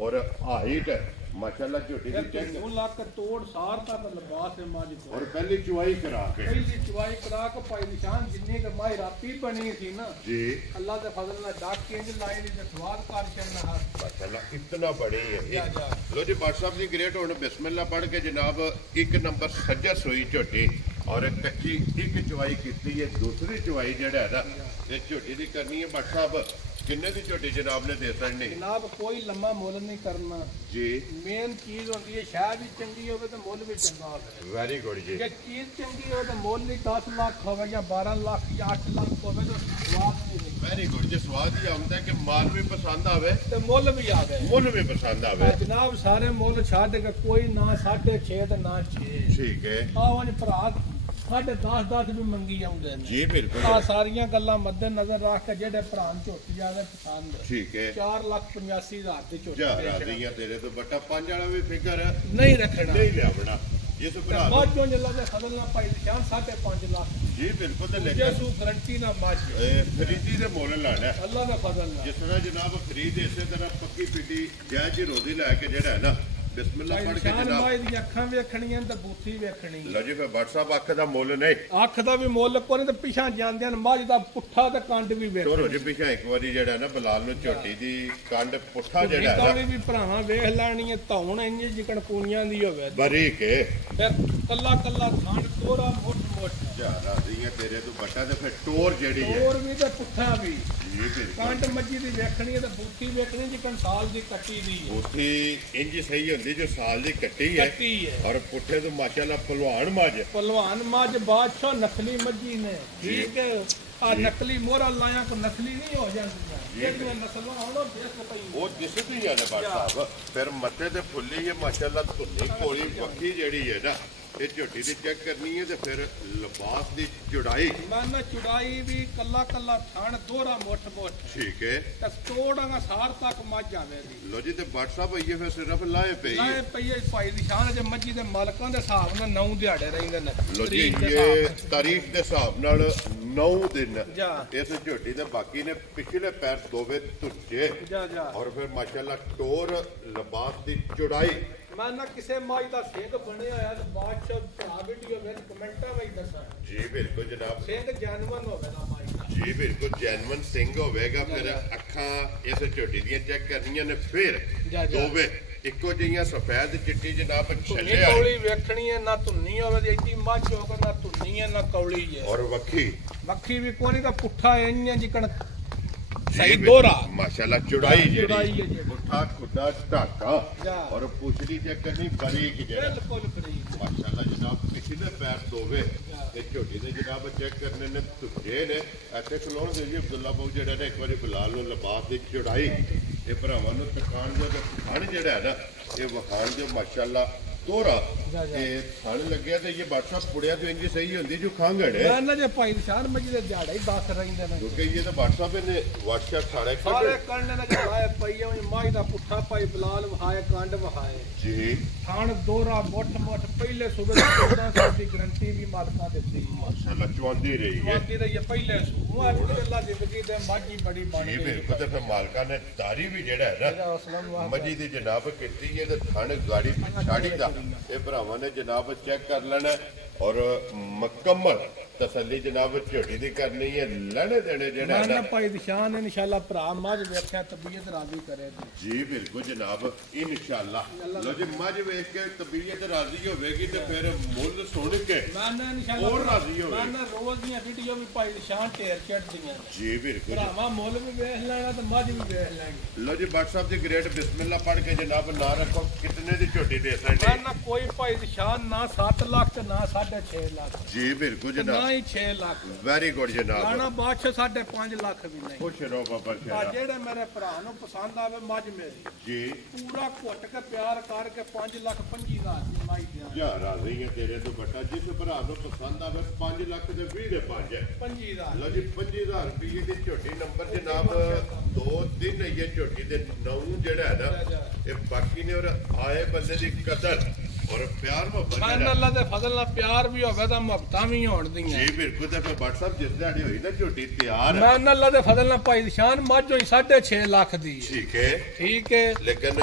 ਔਰ ਹਾਈਟ ਮਾਸ਼ਾਅੱਲਾ ਝੋਟੀ ਦੀ ਫਿਰ ਚੈੱਕ ਉਹ ਲੱਕ ਤੋੜ ਸਾਰ ਤੱਕ ਲਿਬਾਸ ਹੈ ਮੱਝ ਕੋ ਔਰ ਪਹਿਲੀ ਚੁਆਈ ਕਰਾ ਕੇ ਪਹਿਲੀ ਚੁਆਈ ਕਰਾ ਕੇ ਭਾਈ ਨਿਸ਼ਾਨ ਜਿੰਨੀ ਕਿ ਮਾਈ ਰਾਤੀ ਬਣੀ ਸੀ ਨਾ ਜੀ ਅੱਲਾਹ ਦੇ ਫਜ਼ਲ ਨਾਲ ਡਾਕ ਕਿੰਜ ਲਾਈ ਦੀ ਤੇ ਸਵਾਦ ਕਰ ਚੜਨਾ ਹੱਥ ਮਾਸ਼ਾਅੱਲਾ ਇਤਨਾ ਬੜੀ ਜਾ ਹੈ ਜਾ ਲੋ ਜੀ WhatsApp ਦੀ ਗ੍ਰੇਟ ਹੁਣ ਬਿਸਮਿਲ੍ਲਾ ਪੜ੍ਹ ਕੇ ਜਨਾਬ ਇੱਕ ਨੰਬਰ ਸੱਜਾ ਸੋਈ ਝੋਟੀ ਔਰ ਕੱਚੀ ਇੱਕ ਚੁਆਈ ਕੀਤੀ ਹੈ ਦੂਸਰੀ ਚੁਆਈ ਜਿਹੜਾ ਹੈ ਨਾ ਇਹ ਝੋਟੀ ਦੀ ਕਰਨੀ ਹੈ WhatsApp ਕਿੰਨੇ ਦੀ ਝੋਟੀ ਜਨਾਬ ਨੇ ਦੇ ਸਕਣੀ ਜਨਾਬ ਕੋਈ ਲੰਮਾ ਮੁੱਲ ਨਹੀਂ ਕਰਨਾ ਜੀ ਮੇਨ ਚੀਜ਼ ਹੁੰਦੀ ਹੈ ਸ਼ਾਇਦ ਵੀ ਚੰਗੀ ਹੋਵੇ ਤੇ ਮੁੱਲ ਵੀ ਚੰਗਾ ਹੋਵੇ ਵੈਰੀ ਗੁੱਡ ਜੀ ਜੇ ਚੀਜ਼ ਚੰਗੀ ਹੋਵੇ ਤਾਂ ਮੁੱਲ ਵੀ 10 ਲੱਖ ਹੋਵੇ ਜਾਂ 12 ਲੱਖ ਜਾਂ 8 ਲੱਖ ਹੋਵੇ ਤਾਂ ਸਵਾਦ ਨਹੀਂ ਹੋਵੇ ਵੈਰੀ ਗੁੱਡ ਜੀ ਸਵਾਦ ਹੀ ਆਉਂਦਾ ਕਿ ਮਾਲ ਵੀ ਪਸੰਦ ਆਵੇ ਤੇ ਮੁੱਲ ਵੀ ਆਵੇ ਮੁੱਲ ਵੀ ਪਸੰਦ ਆਵੇ ਜਨਾਬ ਸਾਰੇ ਮੁੱਲ ਛੱਡ ਕੇ ਕੋਈ ਨਾ 6.5 ਤੇ ਨਾ 6 ਠੀਕ ਹੈ ਆਵਾਂ ਭਰਾ 10.5 ਵੀ ਮੰਗੀ ਜਾਂਦੇ ਨੇ ਜੀ ਬਿਲਕੁਲ ਆ ਸਾਰੀਆਂ ਗੱਲਾਂ ਮੱਦੇ ਨਜ਼ਰ ਰੱਖ ਕੇ ਜਿਹੜੇ ਭਰਾ ਨੂੰ ਝੋਟੀ ਜਾਵੇ ਪਸੰਦ ਠੀਕ ਹੈ 4,85,000 ਦੀ ਝੋਟੀ ਜਾ ਵੇਚਣਾ। ਰਾਜ਼ੀਆਂ ਤੇਰੇ ਤੋਂ ਬੱਟਾ 5 ਵਾਲਾ ਵੀ ਫਿਕਰ ਨਹੀਂ ਰੱਖਣਾ ਨਹੀਂ ਲਿਆਵਣਾ ਜਿਸ ਭਰਾ ਨੂੰ ਬਾਅਦ ਚੋਂ ਜੱਲਾ ਦੇ ਫਜ਼ਲ ਨਾਲ ਪਾਈ ਨਿਸ਼ਾਨ 5.5 ਲੱਖ ਜੀ ਬਿਲਕੁਲ ਤੇ ਜੇ ਲੇਕਿਨ ਸੂ ਗਰੰਟੀ ਨਾ ਮਾਜ ਖਰੀਦੀ ਦੇ ਮੁੱਲ ਲਾਣਾ ਹੈ। ਅੱਲਾਹ ਦਾ ਫਜ਼ਲ ਨਾਲ ਜਿਸ ਤਰ੍ਹਾਂ ਜਨਾਬ ਖਰੀਦ ਇਸੇ ਤਰ੍ਹਾਂ ਪੱਕੀ ਪਿੱਟੀ ਜਾਇਜ਼ ਰੋਜ਼ੀ ਲੈ ਕੇ ਜਿਹੜਾ ਹੈ ਨਾ ਬਿਸਮਿਲ੍ਲਾ ਪੜ੍ਹ ਕੇ ਨਿਸ਼ਾਨ ਜਨਾਬ ਮਾਈ ਦੀਆਂ ਅੱਖਾਂ ਵੇਖਣੀਆਂ ਤੇ ਬੂਥੀ ਵੇਖਣੀ ਲਓ ਜੀ ਫਿਰ WhatsApp ਅੱਖ ਦਾ ਮੁੱਲ ਨਹੀਂ ਅੱਖ ਦਾ ਵੀ ਮੁੱਲ ਕੋਈ ਨਹੀਂ ਤੇ ਪਿਛਾਂ ਜਾਂਦਿਆਂ ਮੱਝ ਦਾ ਪੁੱਠਾ ਤੇ ਕੰਡ ਵੀ ਵੇਖ ਟੋਰੋ ਜੀ ਪਿਛਾ ਇੱਕ ਵਾਰੀ ਜਿਹੜਾ ਨਾ ਬਲਾਲ ਨੂੰ ਝੋਟੀ ਦੀ ਕੰਡ ਪੁੱਠਾ ਜਿਹੜਾ ਹੈ ਨਿਕਾਲੀ ਨਾ ਵੀ ਭਰਾਵਾਂ ਵੇਖ ਲੈਣੀ ਹੈ ਧੌਣ ਇੰਜ ਜਿਕਣ ਕੂਈਆਂ ਦੀ ਹੋਵੇ ਬਰੀਕ ਹੈ ਫਿਰ ਕੱਲਾ ਕੱਲਾ ਖਾਣ ਤੋਰਾ ਮੋਟ ਮੋਟ ਜਾ ਰਾਜ਼ੀਆਂ ਤੇਰੇ ਤੋਂ ਬੱਟਾ ਤੇ ਫਿਰ ਟੋਰ ਜਿਹੜੀ ਹੈ ਹੋਰ ਵੀ ਤੇ ਪੁੱਠਾ ਵੀ ਜੀ ਬਿਲਕੁਲ ਕੰਡ ਮੱਜੀ ਦੀ ਵੇਖਣੀ ਹੈ ਤੇ ਬੂਥੀ ਵੇਖਣੀ ਜਿਕਣ ਸਾਲ ਦੀ ਕੱਟੀ ਦੀ ਹੈ ਉਥੇ ਇੰਜ ਸਹੀ ਹੁੰਦੀ ਜੋ ਸਾਲ ਦੀ ਕੱਟੀ ਹੈ ਕੱਟੀ ਹੈ ਔਰ ਪੁੱਠੇ ਤੋਂ ਮਾਸ਼ਾਅੱਲਾ ਭਲਵਾਨ ਮੱਝ ਪਹਿਲਵਾਨ ਮੱਝ ਬਾਦਸ਼ਾਹ ਨਸਲੀ ਮੱਜੀ ਨੇ ਠੀਕ ਹੈ ਆ ਨਕਲੀ ਮੋਹਰਾ ਲਾਇਆ ਕੋ ਨਸਲੀ ਨਹੀਂ ਹੋ ਜਾਂਦੀਆਂ ਜਿਹੜੀਆਂ ਨਸਲਾਂ ਆਉਣਾ ਦੇਖ ਪਈ ਉਹ ਦਿਸਦੀ ਹੈ ਨਾ ਸਾਹਿਬ ਫਿਰ ਮੱਥੇ ਤੇ ਫੁੱਲੀ ਹੈ ਮਾਸ਼ਾਅੱਲਾ ਧੁੰਨੀ ਕੋਲੀ ਵੱਖੀ ਜਿਹੜੀ ਹੈ ਨਾ ਇਹ ਝੋਟੀ ਦੀ ਚੈੱਕ ਕਰਨੀ ਹੈ ਤੇ ਫਿਰ ਲਿਬਾਸ ਦੀ ਚੁੜਾਈ ਮਨ ਚੁੜਾਈ ਵੀ ਕੱਲਾ ਕੱਲਾ ਥਣ ਦੋਰਾ ਮੋਟ ਮੋਟ ਠੀਕ ਹੈ ਤੇ ਤੋੜਾਂਗਾ ਸਾਰ ਤੱਕ ਮੱਝ ਆਵੇਗੀ ਲੋ ਜੀ ਤੇ WhatsApp ਆਈਏ ਫਿਰ ਸਿਰਫ ਲਾਏ ਪਈ ਲਾਏ ਪਈਏ ਭਾਈ ਨਿਸ਼ਾਨ ਜੇ ਮੱਝੀ ਦੇ ਮਾਲਕਾਂ ਦੇ ਹਿਸਾਬ ਨਾਲ 9 ਦਿਹਾੜੇ ਰਹਿੰਦੇ ਨੇ ਲੋ ਜੀ ਤਰੀਕ ਦੇ ਹਿਸਾਬ ਇਹ ਨਾਲ। ਤਾਰੀਖ ਦੇ ਹਿਸਾਬ ਨਾਲ 9 ਦਿਨ ਜਾ ਇਸ ਝੋਟੀ ਦੇ ਬਾਕੀ ਨੇ ਪਿਛਲੇ ਪੈਰ ਦੋਵੇਂ ਧੁੱਜੇ ਜਾ ਜਾ ਔਰ ਫਿਰ ਮਾਸ਼ਾਅੱਲਾ ਟੋਰ ਲਿਬਾਸ ਦੀ ਚੁੜਾਈ ਮੈਂ ਨਾ ਕਿਸੇ ਮੱਝ ਦਾ ਸਿੰਘ ਬਣਿਆ ਹੋਇਆ ਤੇ ਬਾਦਸ਼ਾਹ ਭਰਾ ਵੀਡੀਓ ਵਿੱਚ ਕਮੈਂਟਾਂ ਵਿੱਚ ਦੱਸਾਂ ਜੀ ਬਿਲਕੁਲ ਜਨਾਬ ਸਿੰਘ ਜੈਨੂਅਨ ਹੋਵੇ ਨਾ ਮੱਝ ਦਾ ਜੀ ਬਿਲਕੁਲ ਜੈਨੂਅਨ ਸਿੰਘ ਹੋਵੇਗਾ ਫਿਰ ਅੱਖਾਂ ਇਸ ਝੋਟੀ ਦੀਆਂ ਚੈੱਕ ਕਰਨੀਆਂ ਨੇ ਫਿਰ ਜਾ ਜਾ ਦੋਵੇਂ ਇੱਕੋ ਜਿਹੀਆਂ ਸਫੈਦ ਚਿੱਟੀ ਜਨਾਬ ਧੁੰਨੀ ਛੱਲੇ ਆ ਕੌਲੀ ਵੇਖਣੀ ਹੈ ਨਾ ਧੁੰਨੀ ਹੋਵੇ ਤੇ ਇੱਡੀ ਮੱਝ ਹੋਵੇ ਨਾ ਧੁੰਨੀ ਹੈ ਨਾ ਕੌਲੀ ਹੈ ਔਰ ਵੱਖੀ ਮੱਖੀ ਵੀ ਕੋਈ ਤਾਂ ਪੁੱਠਾ ਇੰਨੇ ਜਿਕਣ ਜੀ ਸਹੀ ਬਿਲਕੁਲ। ਦੋਰਾ ਮਾਸ਼ਾਅੱਲਾ ਚੁੜਾਈ ਚੁੜਾਈ ਹੈ ਜਿਹੜੀ ਜਿਹੜੀ। ਪੁੱਠਾ ਖੁੱਡਾ ਢਾਕਾ ਜਾ। ਔਰ ਪੁਛੜੀ ਚੈੱਕ ਕਰਨੀ ਬਰੀਕ ਜਿਹੜਾ ਬਿਲਕੁਲ ਬਰੀਕ ਮਾਸ਼ਾਅੱਲਾ ਜਨਾਬ ਪਿਛਲੇ ਪੈਰ ਦੋਵੇਂ ਤੇ ਝੋਟੀ ਦੇ ਜਨਾਬ ਚੈੱਕ ਕਰਨੇ ਨੇ ਧੁੱਜੇ ਨੇ ਇੱਥੇ ਖਲੋਣ ਦੇ ਜੀ ਅਬਦੁੱਲਾ ਬਾਬੂ ਜਿਹੜਾ ਨੇ ਇੱਕ ਵਾਰੀ ਬਲਾਲ ਨੂੰ ਲਿਬਾਸ ਦੀ ਚੁੜਾਈ ਇਹ ਭਰਾਵਾਂ ਨੂੰ ਤਖਾਣ ਦੇ ਖਾਣ ਜਿਹੜਾ ਹੈ ਨਾ ਇਹ ਵਖਾਣ ਦੇ ਮਾਸ਼ਾਅੱਲਾ ਤੋਰਾ ਜਾ। ਤੇ ਥਣ ਲੱਗਿਆ ਤੇ ਇਹ ਬਾਦਸ਼ਾਹ ਪੁੜਿਆ ਤੋਂ ਇੰਜ ਸਹੀ ਹੁੰਦੀ ਜੋ ਖਾਂਗੜ ਹੈ ਮੈਂ ਨਾ ਜੇ ਭਾਈ ਨਿਸ਼ਾਨ ਮੱਜੀ ਦੇ ਦਿਹਾੜਾ ਹੀ 10 ਰਹਿੰਦੇ ਨੇ ਕਿਉਂਕਿ ਇਹ ਤਾਂ ਬਾਦਸ਼ਾਹ ਨੇ ਵਾਟਸਐਪ ਥਾੜੇ ਸਾਰੇ ਕਰਨੇ ਨੇ ਜਵਾਏ ਪਈ ਉਹ ਮਾਈ ਦਾ ਪੁੱਠਾ ਪਾਈ ਬਲਾਲ ਵਹਾਏ ਕੰਡ ਵਹਾਏ ਜੀ ਥਣ ਦੋਰਾ ਮੋਟ ਪਹਿਲੇ ਸੂਬੇ ਦੀ 1400 ਦੀ ਗਰੰਟੀ ਵੀ ਮਾਲਕਾਂ ਦਿੱਤੀ ਮਾਸ਼ਾਅੱਲਾ ਚਵਾਉਂਦੀ ਰਹੀ ਹੈ ਵਾਕੀ ਦਾ ਇਹ ਪਹਿਲੇ ਸੂਬਾ ਅੱਲਾਹ ਦੀ ਜ਼ਿੰਦਗੀ ਦੇ ਮਾਜੀ ਬੜੀ ਬਣ ਜੀ ਗਈ ਬਿਲਕੁਲ ਤੇ ਫਿਰ ਮਾਲਕਾਂ ਨੇ ਤਾਰੀ ਵੀ ਜਿਹੜਾ ਹੈ ਨਾ ਅਸਲਮ ਵਾਹ ਮੱਜੀ ਦੀ ਜਨਾਬ ਕੀਤੀ ਹੈ ਤੇ ਥਣ ਗਾੜੀ ਛਾੜੀ ਦਾ ਇਹ ਭਰਾਵਾਂ ਨੇ ਜਨਾਬ ਚੈੱਕ ਕਰ ਲੈਣਾ ਔਰ ਮੁਕੰਮਲ ਤਸੱਲੀ ਜਨਾਬ ਝੋਟੀ ਦੀ ਕਰਨੀ ਹੈ ਲੈਣੇ ਦੇਣੇ ਜਿਹੜਾ ਮੈਂ ਨਾ ਭਾਈ ਨਿਸ਼ਾਨ ਇਨਸ਼ਾਅੱਲਾ ਭਰਾ ਮੱਝ ਵੇਖਿਆ ਤਬੀਅਤ ਰਾਜ਼ੀ ਕਰੇ ਜੀ ਬਿਲਕੁਲ ਜਨਾਬ ਇਨਸ਼ਾਅੱਲਾ ਲੋ ਜੀ ਮੱਝ ਵੇਖ ਕੇ ਤਬੀਅਤ ਰਾਜ਼ੀ ਹੋਵੇਗੀ ਤੇ ਫਿਰ ਮੁੱਲ ਸੁਣ ਕੇ ਮੈਂ ਇਨਸ਼ਾਅੱਲਾ ਹੋਰ ਰਾਜ਼ੀ ਹੋਵੇ ਮੈਂ ਰੋਜ਼ ਦੀਆਂ ਵੀਡੀਓ ਵੀ ਭਾਈ ਨਿਸ਼ਾਨ ਢੇਰ ਚੜਦੀਆਂ ਜੀ ਬਿਲਕੁਲ ਭਰਾਵਾ ਮੁੱਲ ਵੀ ਵੇਖ ਲੈਣਾ ਤੇ ਮੱਝ ਵੀ ਵੇਖ ਲੈਣੀ ਲੋ ਜੀ WhatsApp ਦੀ ਗ੍ਰੇਟ ਬਿਸਮਿਲ੍ਲਾ ਪੜ੍ਹ ਕੇ ਜਨਾਬ ਨਾ ਰੱਖੋ ਕਿਤਨੇ ਦੀ ਝੋਟੀ ਦੇ ਸਕਦੇ ਨਾ ਕੋਈ ਭਾਈ ਨਿਸ਼ਾਨ ਨਾ 7 ਲੱਖ ਤੇ ਨਾ 6.5 ਲੱਖ ਜੀ ਬਿਲਕੁਲ ਨਾ ਜਨਾਬ ਹੀ 6 ਲੱਖ ਵੈਰੀ ਗੁੱਡ ਜਨਾਬ ਲਾਣਾ ਬਾਦਸ਼ਾਹ 5.5 ਲੱਖ ਵੀ ਨਹੀਂ ਖੁਸ਼ ਰਹੋ ਬਾਬਾ ਆ ਸ਼ੇਰਾ ਜਿਹੜੇ ਮੇਰੇ ਭਰਾ ਨੂੰ ਪਸੰਦ ਆਵੇ ਮੱਝ ਮੇਰੀ ਜੀ ਪੂਰਾ ਘੁੱਟ ਕੇ ਪਿਆਰ ਕਰਕੇ 5,25,000 ਦੀ ਮਾਈ ਦਿਆਂ ਯਾ ਰਾਜ਼ੀ ਹੈ ਤੇਰੇ ਤੋਂ ਬਟਾ ਜਿਸ ਭਰਾ ਨੂੰ ਪਸੰਦ ਆਵੇ 5 ਲੱਖ ਦੇ 20 ਦੇ 5 25,000 ਲੋ ਜੀ 25000 ਰੁਪਏ ਦੀ ਝੋਟੀ ਨੰਬਰ ਜਨਾਬ 2-3 ਇਹ ਝੋਟੀ ਦੇ 9 ਜਿਹੜਾ ਹੈ ਨਾ ਇਹ ਬਾਕੀ ਨੇ ਔਰ ਆਏ ਬੰਦੇ ਦੀ ਕਦਰ ਔਰ ਪਿਆਰ ਮੁਹੱਬਤ ਮੈਂ ਜਿਹੜਾ ਅੱਲਾ ਦੇ ਫਜ਼ਲ ਨਾਲ ਪਿਆਰ ਵੀ ਹੋਵੇ ਤਾਂ ਮੁਹੱਬਤਾਂ ਵੀ ਹੋਣ ਦੀਆਂ ਜੀ ਬਿਲਕੁਲ ਤੇ ਫਿਰ WhatsApp ਜਿਸ ਦਿਹਾੜੀ ਹੋਈ ਨਾ ਝੋਟੀ ਤਿਆਰ ਹੈ ਮੈਂ ਅੱਲਾ ਦੇ ਫਜ਼ਲ ਨਾਲ ਭਾਈ ਨਿਸ਼ਾਨ ਮੱਝ ਹੋਈ 6.5 ਲੱਖ ਦੀ ਠੀਕ ਹੈ ਠੀਕ ਹੈ ਲੇਕਿਨ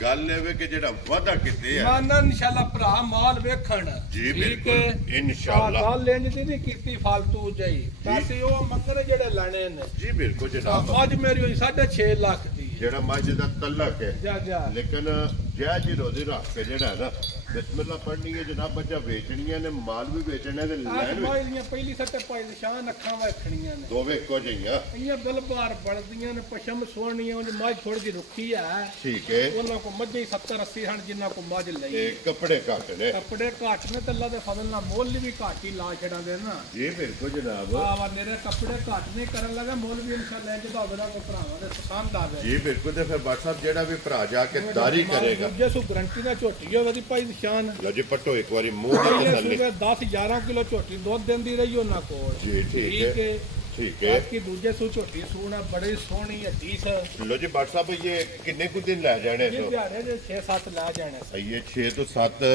ਗੱਲ ਇਹ ਵੇ ਕਿ ਜਿਹੜਾ ਵਾਅਦਾ ਕੀਤੇ ਆ ਮੈਂ ਨਾ ਇਨਸ਼ਾਅੱਲਾ ਭਰਾ ਮਾਲ ਵੇਖਣ ਜੀ ਠੀਕ ਬਿਲਕੁਲ ਹੈ ਇਨਸ਼ਾਅੱਲਾ ਗੱਲ ਇੰਜ ਦੀ ਨਹੀਂ ਕੀਤੀ ਫालतू ਜਾਈ ਪੈਸੇ ਉਹ ਮੰਗਣੇ ਜਿਹੜੇ ਲੈਣੇ ਨੇ ਜੀ ਬਿਲਕੁਲ ਜਨਾਬ ਅੱਜ ਮੇਰੀ ਹੋਈ 6.5 ਲੱਖ ਦੀ ਜਿਹੜਾ ਮੱਝ ਦਾ ਤਲਕ ਹੈ ਜਾ ਲੇਕਿਨ ਜੈ ਜੀ ਰੋਜ਼ੀ ਰੱਖ ਕੇ ਜਿਹੜਾ ਨਾ ਬਿਸਮਿਲ੍ਲਾ ਪੜ੍ਹਨੀ ਹੈ ਜਨਾਬ ਬੱਚਾ ਵੇਚਣੀਆਂ ਨੇ ਮਾਲ ਵੀ ਵੇਚਣਾ ਤੇ ਲੈਣ ਵੀ ਮਾਈ ਦੀਆਂ ਪਹਿਲੀ ਸੱਟੇ ਭਾਈ ਨਿਸ਼ਾਨ ਅੱਖਾਂ ਵੇਖਣੀਆਂ ਨੇ ਦੋਵੇਂ ਇੱਕੋ ਜਿਹੀਆਂ ਇਹ ਬਿਲਬਾਰ ਬੜਦੀਆਂ ਨੇ ਪਸ਼ਮ ਸੋਹਣੀਆਂ ਉਹ ਮੱਝ ਥੋੜੀ ਜਿਹੀ ਰੁੱਖੀ ਹੈ ਠੀਕ ਹੈ ਉਹਨਾਂ ਕੋ ਮੱਝੇ 70-80 ਹਨ ਜਿੰਨਾ ਕੋ ਮੱਝ ਲਈ ਇਹ ਕੱਪੜੇ ਘੱਟ ਨੇ ਕੱਪੜੇ ਘੱਟ ਨੇ ਤੇ ਅੱਲਾ ਦੇ ਫਜ਼ਲ ਨਾਲ ਮੁੱਲ ਵੀ ਘੱਟ ਹੀ ਲਾ ਛੜਾਂਦੇ ਨਾ ਜੀ ਬਿਲਕੁਲ ਜਨਾਬ ਆਵਾ ਮੇਰੇ ਕੱਪੜੇ ਘੱਟ ਨਹੀਂ ਕਰਨ ਲੱਗਾ ਮੁੱਲ ਵੀ ਇਨਸ਼ਾਅੱਲਾ ਜਦੋਂ ਹੋਵੇਗਾ ਕੋ ਭਰਾਵਾਂ ਦੇ ਪਸੰਦ ਆਵੇ ਜੀ ਬਿਲਕੁਲ ਤੇ ਫਿਰ WhatsApp ਜਿਹੜਾ ਵੀ ਭਰਾ ਜਾ ਕੇ ਤਾਰੀ ਕਰੇਗਾ ਜੇ ਸੋ ਗਰੰਟੀ ਦਾ ਝੋਟੀ ਹੋਵੇ ਦੀ ਭਾਈ ਨਿਸ਼ਾਨ ਲਓ ਜੀ ਪੱਟੋ ਇੱਕ ਵਾਰੀ ਮੂੰਹ ਦੀ ਪਹਿਲੇ ਤਸੱਲੀ ਸੂਬੇ 10-11 ਕਿਲੋ ਝੋਟੀ ਦੁੱਧ ਦਿੰਦੀ ਰਹੀ ਉਹਨਾਂ ਕੋਲ ਜੀ ਠੀਕ ਹੈ ਠੀਕ ਹੈ ਬਾਕੀ ਦੂਜੇ ਸੂ ਝੋਟੀ ਸੂਣਾ ਬੜੀ ਸੋਹਣੀ ਹੱਡੀ ਸ ਲਓ ਜੀ WhatsApp ਇਹ ਕਿੰਨੇ ਕੁ ਦਿਨ ਲੈ ਜਾਣੇ ਇਹ ਸੋ ਦਿਹਾੜੇ ਦੇ 6-7 ਲਾ ਜਾਣੇ ਸੀ ਇਹ 6 ਤੋਂ 7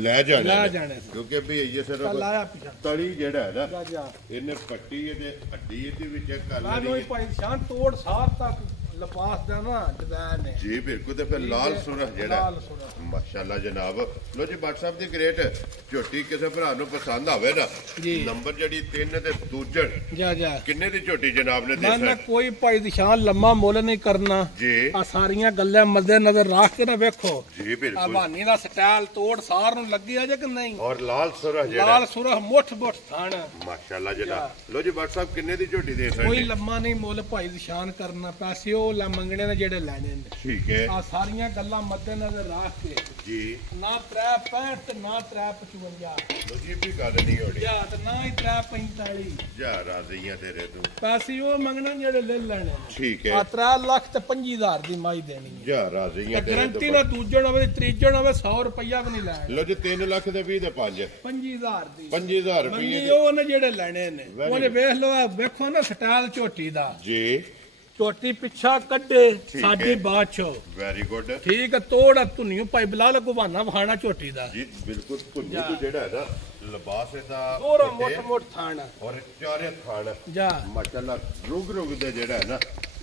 ਲੈ ਜਾਣੇ ਲੈ ਨੇ। ਜਾਣੇ ਸੀ ਕਿਉਂਕਿ ਵੀ ਇਹ ਤਾਂ ਸਿਰਫ ਲਾਇਆ ਪਿਛਾ ਤਲੀ ਜਿਹੜਾ ਹੈ ਨਾ ਜਾ ਇਹਨੇ ਪੱਟੀ ਇਹਦੇ ਹੱਡੀ ਇਹਦੇ ਵਿੱਚ ਕਰ ਮੈਂ ਲੈਣੀ ਨੂੰ ਹੈ। ਭਾਈ ਨਿਸ਼ਾਨ ਤੋੜ ਸਾਰ ਤੱਕ ਲਿਬਾਸ ਦਾ ਨਾ ਡਿਜ਼ਾਈਨ ਹੈ ਜੀ ਬਿਲਕੁਲ ਤੇ ਫਿਰ ਲਾਲ ਸੁਰਖ ਜਿਹੜਾ ਲਾਲ ਸੁਰਖ। ਮਾਸ਼ਾਅੱਲਾ ਜਨਾਬ ਲੋ ਜੀ WhatsApp ਦੀ ਗ੍ਰੇਟ ਝੋਟੀ ਕਿਸੇ ਭਰਾ ਨੂੰ ਪਸੰਦ ਆਵੇ ਨਾ ਜੀ। ਨੰਬਰ ਜਿਹੜੀ 3 ਤੇ ਦੂਜਣ ਜਾ ਕਿੰਨੇ ਦੀ ਝੋਟੀ ਜਨਾਬ ਨੇ ਮੈਂ ਦੇਣਾ ਕੋਈ ਭਾਈ ਨਿਸ਼ਾਨ ਲੰਮਾ ਮੁੱਲ ਨਹੀਂ ਕਰਨਾ ਜੀ ਆ ਸਾਰੀਆਂ ਗੱਲਾਂ ਮੱਦੇ ਨਜ਼ਰ ਰੱਖ ਕੇ ਨਾ ਵੇਖੋ ਜੀ ਆ ਬਿਲਕੁਲ ਬਾਨੀ ਦਾ ਸਟਾਈਲ ਤੋੜ ਸਾਰ ਨੂੰ ਲੱਗੀ ਆ ਜੇ ਕਿ ਨਹੀਂ ਔਰ ਲਾਲ ਸੁਰਖ ਜਿਹੜਾ ਲਾਲ ਸੁਰਖ ਮੁੱਠ ਥਾਣ ਮਾਸ਼ਾਅੱਲਾ ਜਨਾਬ ਲੋ ਜੀ WhatsApp ਕਿੰਨੇ ਦੀ ਝੋਟੀ ਦੇ ਕੋਈ ਸਕਦੇ ਲੰਮਾ ਨਹੀਂ ਮੁੱਲ ਭਾਈ ਨਿਸ਼ਾਨ ਕਰਨਾ ਪੈਸੇ ਉਹ ਲਾ ਮੰਗਣੇ ਨੇ ਜਿਹੜੇ ਲੈਣੇ ਨੇ ਠੀਕ ਹੈ ਆ ਸਾਰੀਆਂ ਗੱਲਾਂ ਮੱਦੇ ਨਜ਼ਰ ਰੱਖ ਕੇ ਜੀ ਨਾ 365 ਤੇ ਨਾ 355 ਲੋ ਜੀ ਇਹ ਵੀ ਗੱਲ ਨਹੀਂ ਹੋਣੀ ਜਾਂ ਤੇ ਨਾ ਹੀ 345 ਜਾ ਰਾਜ਼ੀਆਂ ਤੇਰੇ ਤੋਂ ਪੈਸੇ ਉਹ ਮੰਗਣਾ ਜਿਹੜੇ ਲੈ ਲੈਣੇ ਨੇ ਠੀਕ ਆ ਹੈ 3 ਲੱਖ ਤੇ 25,000 ਦੀ ਮਾਈ ਦੇਣੀ ਹੈ ਜਾ ਰਾਜ਼ੀਆਂ ਤੇ ਤੇਰੇ ਗਰੰਟੀ ਤੋਂ ਨਾ ਦੂਜਣ ਹੋਵੇ ਤੀਜਣ ਹੋਵੇ 100 ਰੁਪਇਆ ਵੀ ਨਹੀਂ ਲੈਣਾ ਲੋ ਜੀ 3 ਲੱਖ ਦੇ 20 ਦੇ 5 25,000 ਦੀ 5000 ਰੁਪਏ ਮੰਗੀ ਦੇ ਉਹ ਨੇ ਜਿਹੜੇ ਲੈਣੇ ਨੇ Very ਉਹਨੇ ਵੇਖ ਲਓ ਆਹ ਵੇਖੋ ਨਾ ਸਟਾਈਲ ਝੋਟੀ ਦਾ ਜੀ ਝੋਟੀ ਪਿੱਛਾ ਕੱਢੇ ਠੀਕ ਸਾਡੀ ਹੈ। ਬਾਦਸ਼ਾਹ ਵੈਰੀ ਗੁੱਡ ਠੀਕ ਹੈ ਤੋੜ ਧੁਨੀਓ ਭਾਈ ਬਲਾਲ ਗਵਾਨਾ ਵਹਾਣਾ ਝੋਟੀ ਦਾ ਜੀ ਬਿਲਕੁਲ ਤੁਹਾਨੂੰ ਤੋਂ ਜਿਹੜਾ ਹੈ ਨਾ ਲਿਬਾਸ ਇਹਦਾ ਉਹਰਾ ਵੱਡੇ ਮੋਟ ਥਾਣ ਔਰ ਚਾਰੇ ਥਾਣ ਜਾ ਮਾਸ਼ਾਅੱਲਾ ਰੁਗ ਦੇ ਜਿਹੜਾ ਹੈ ਨਾ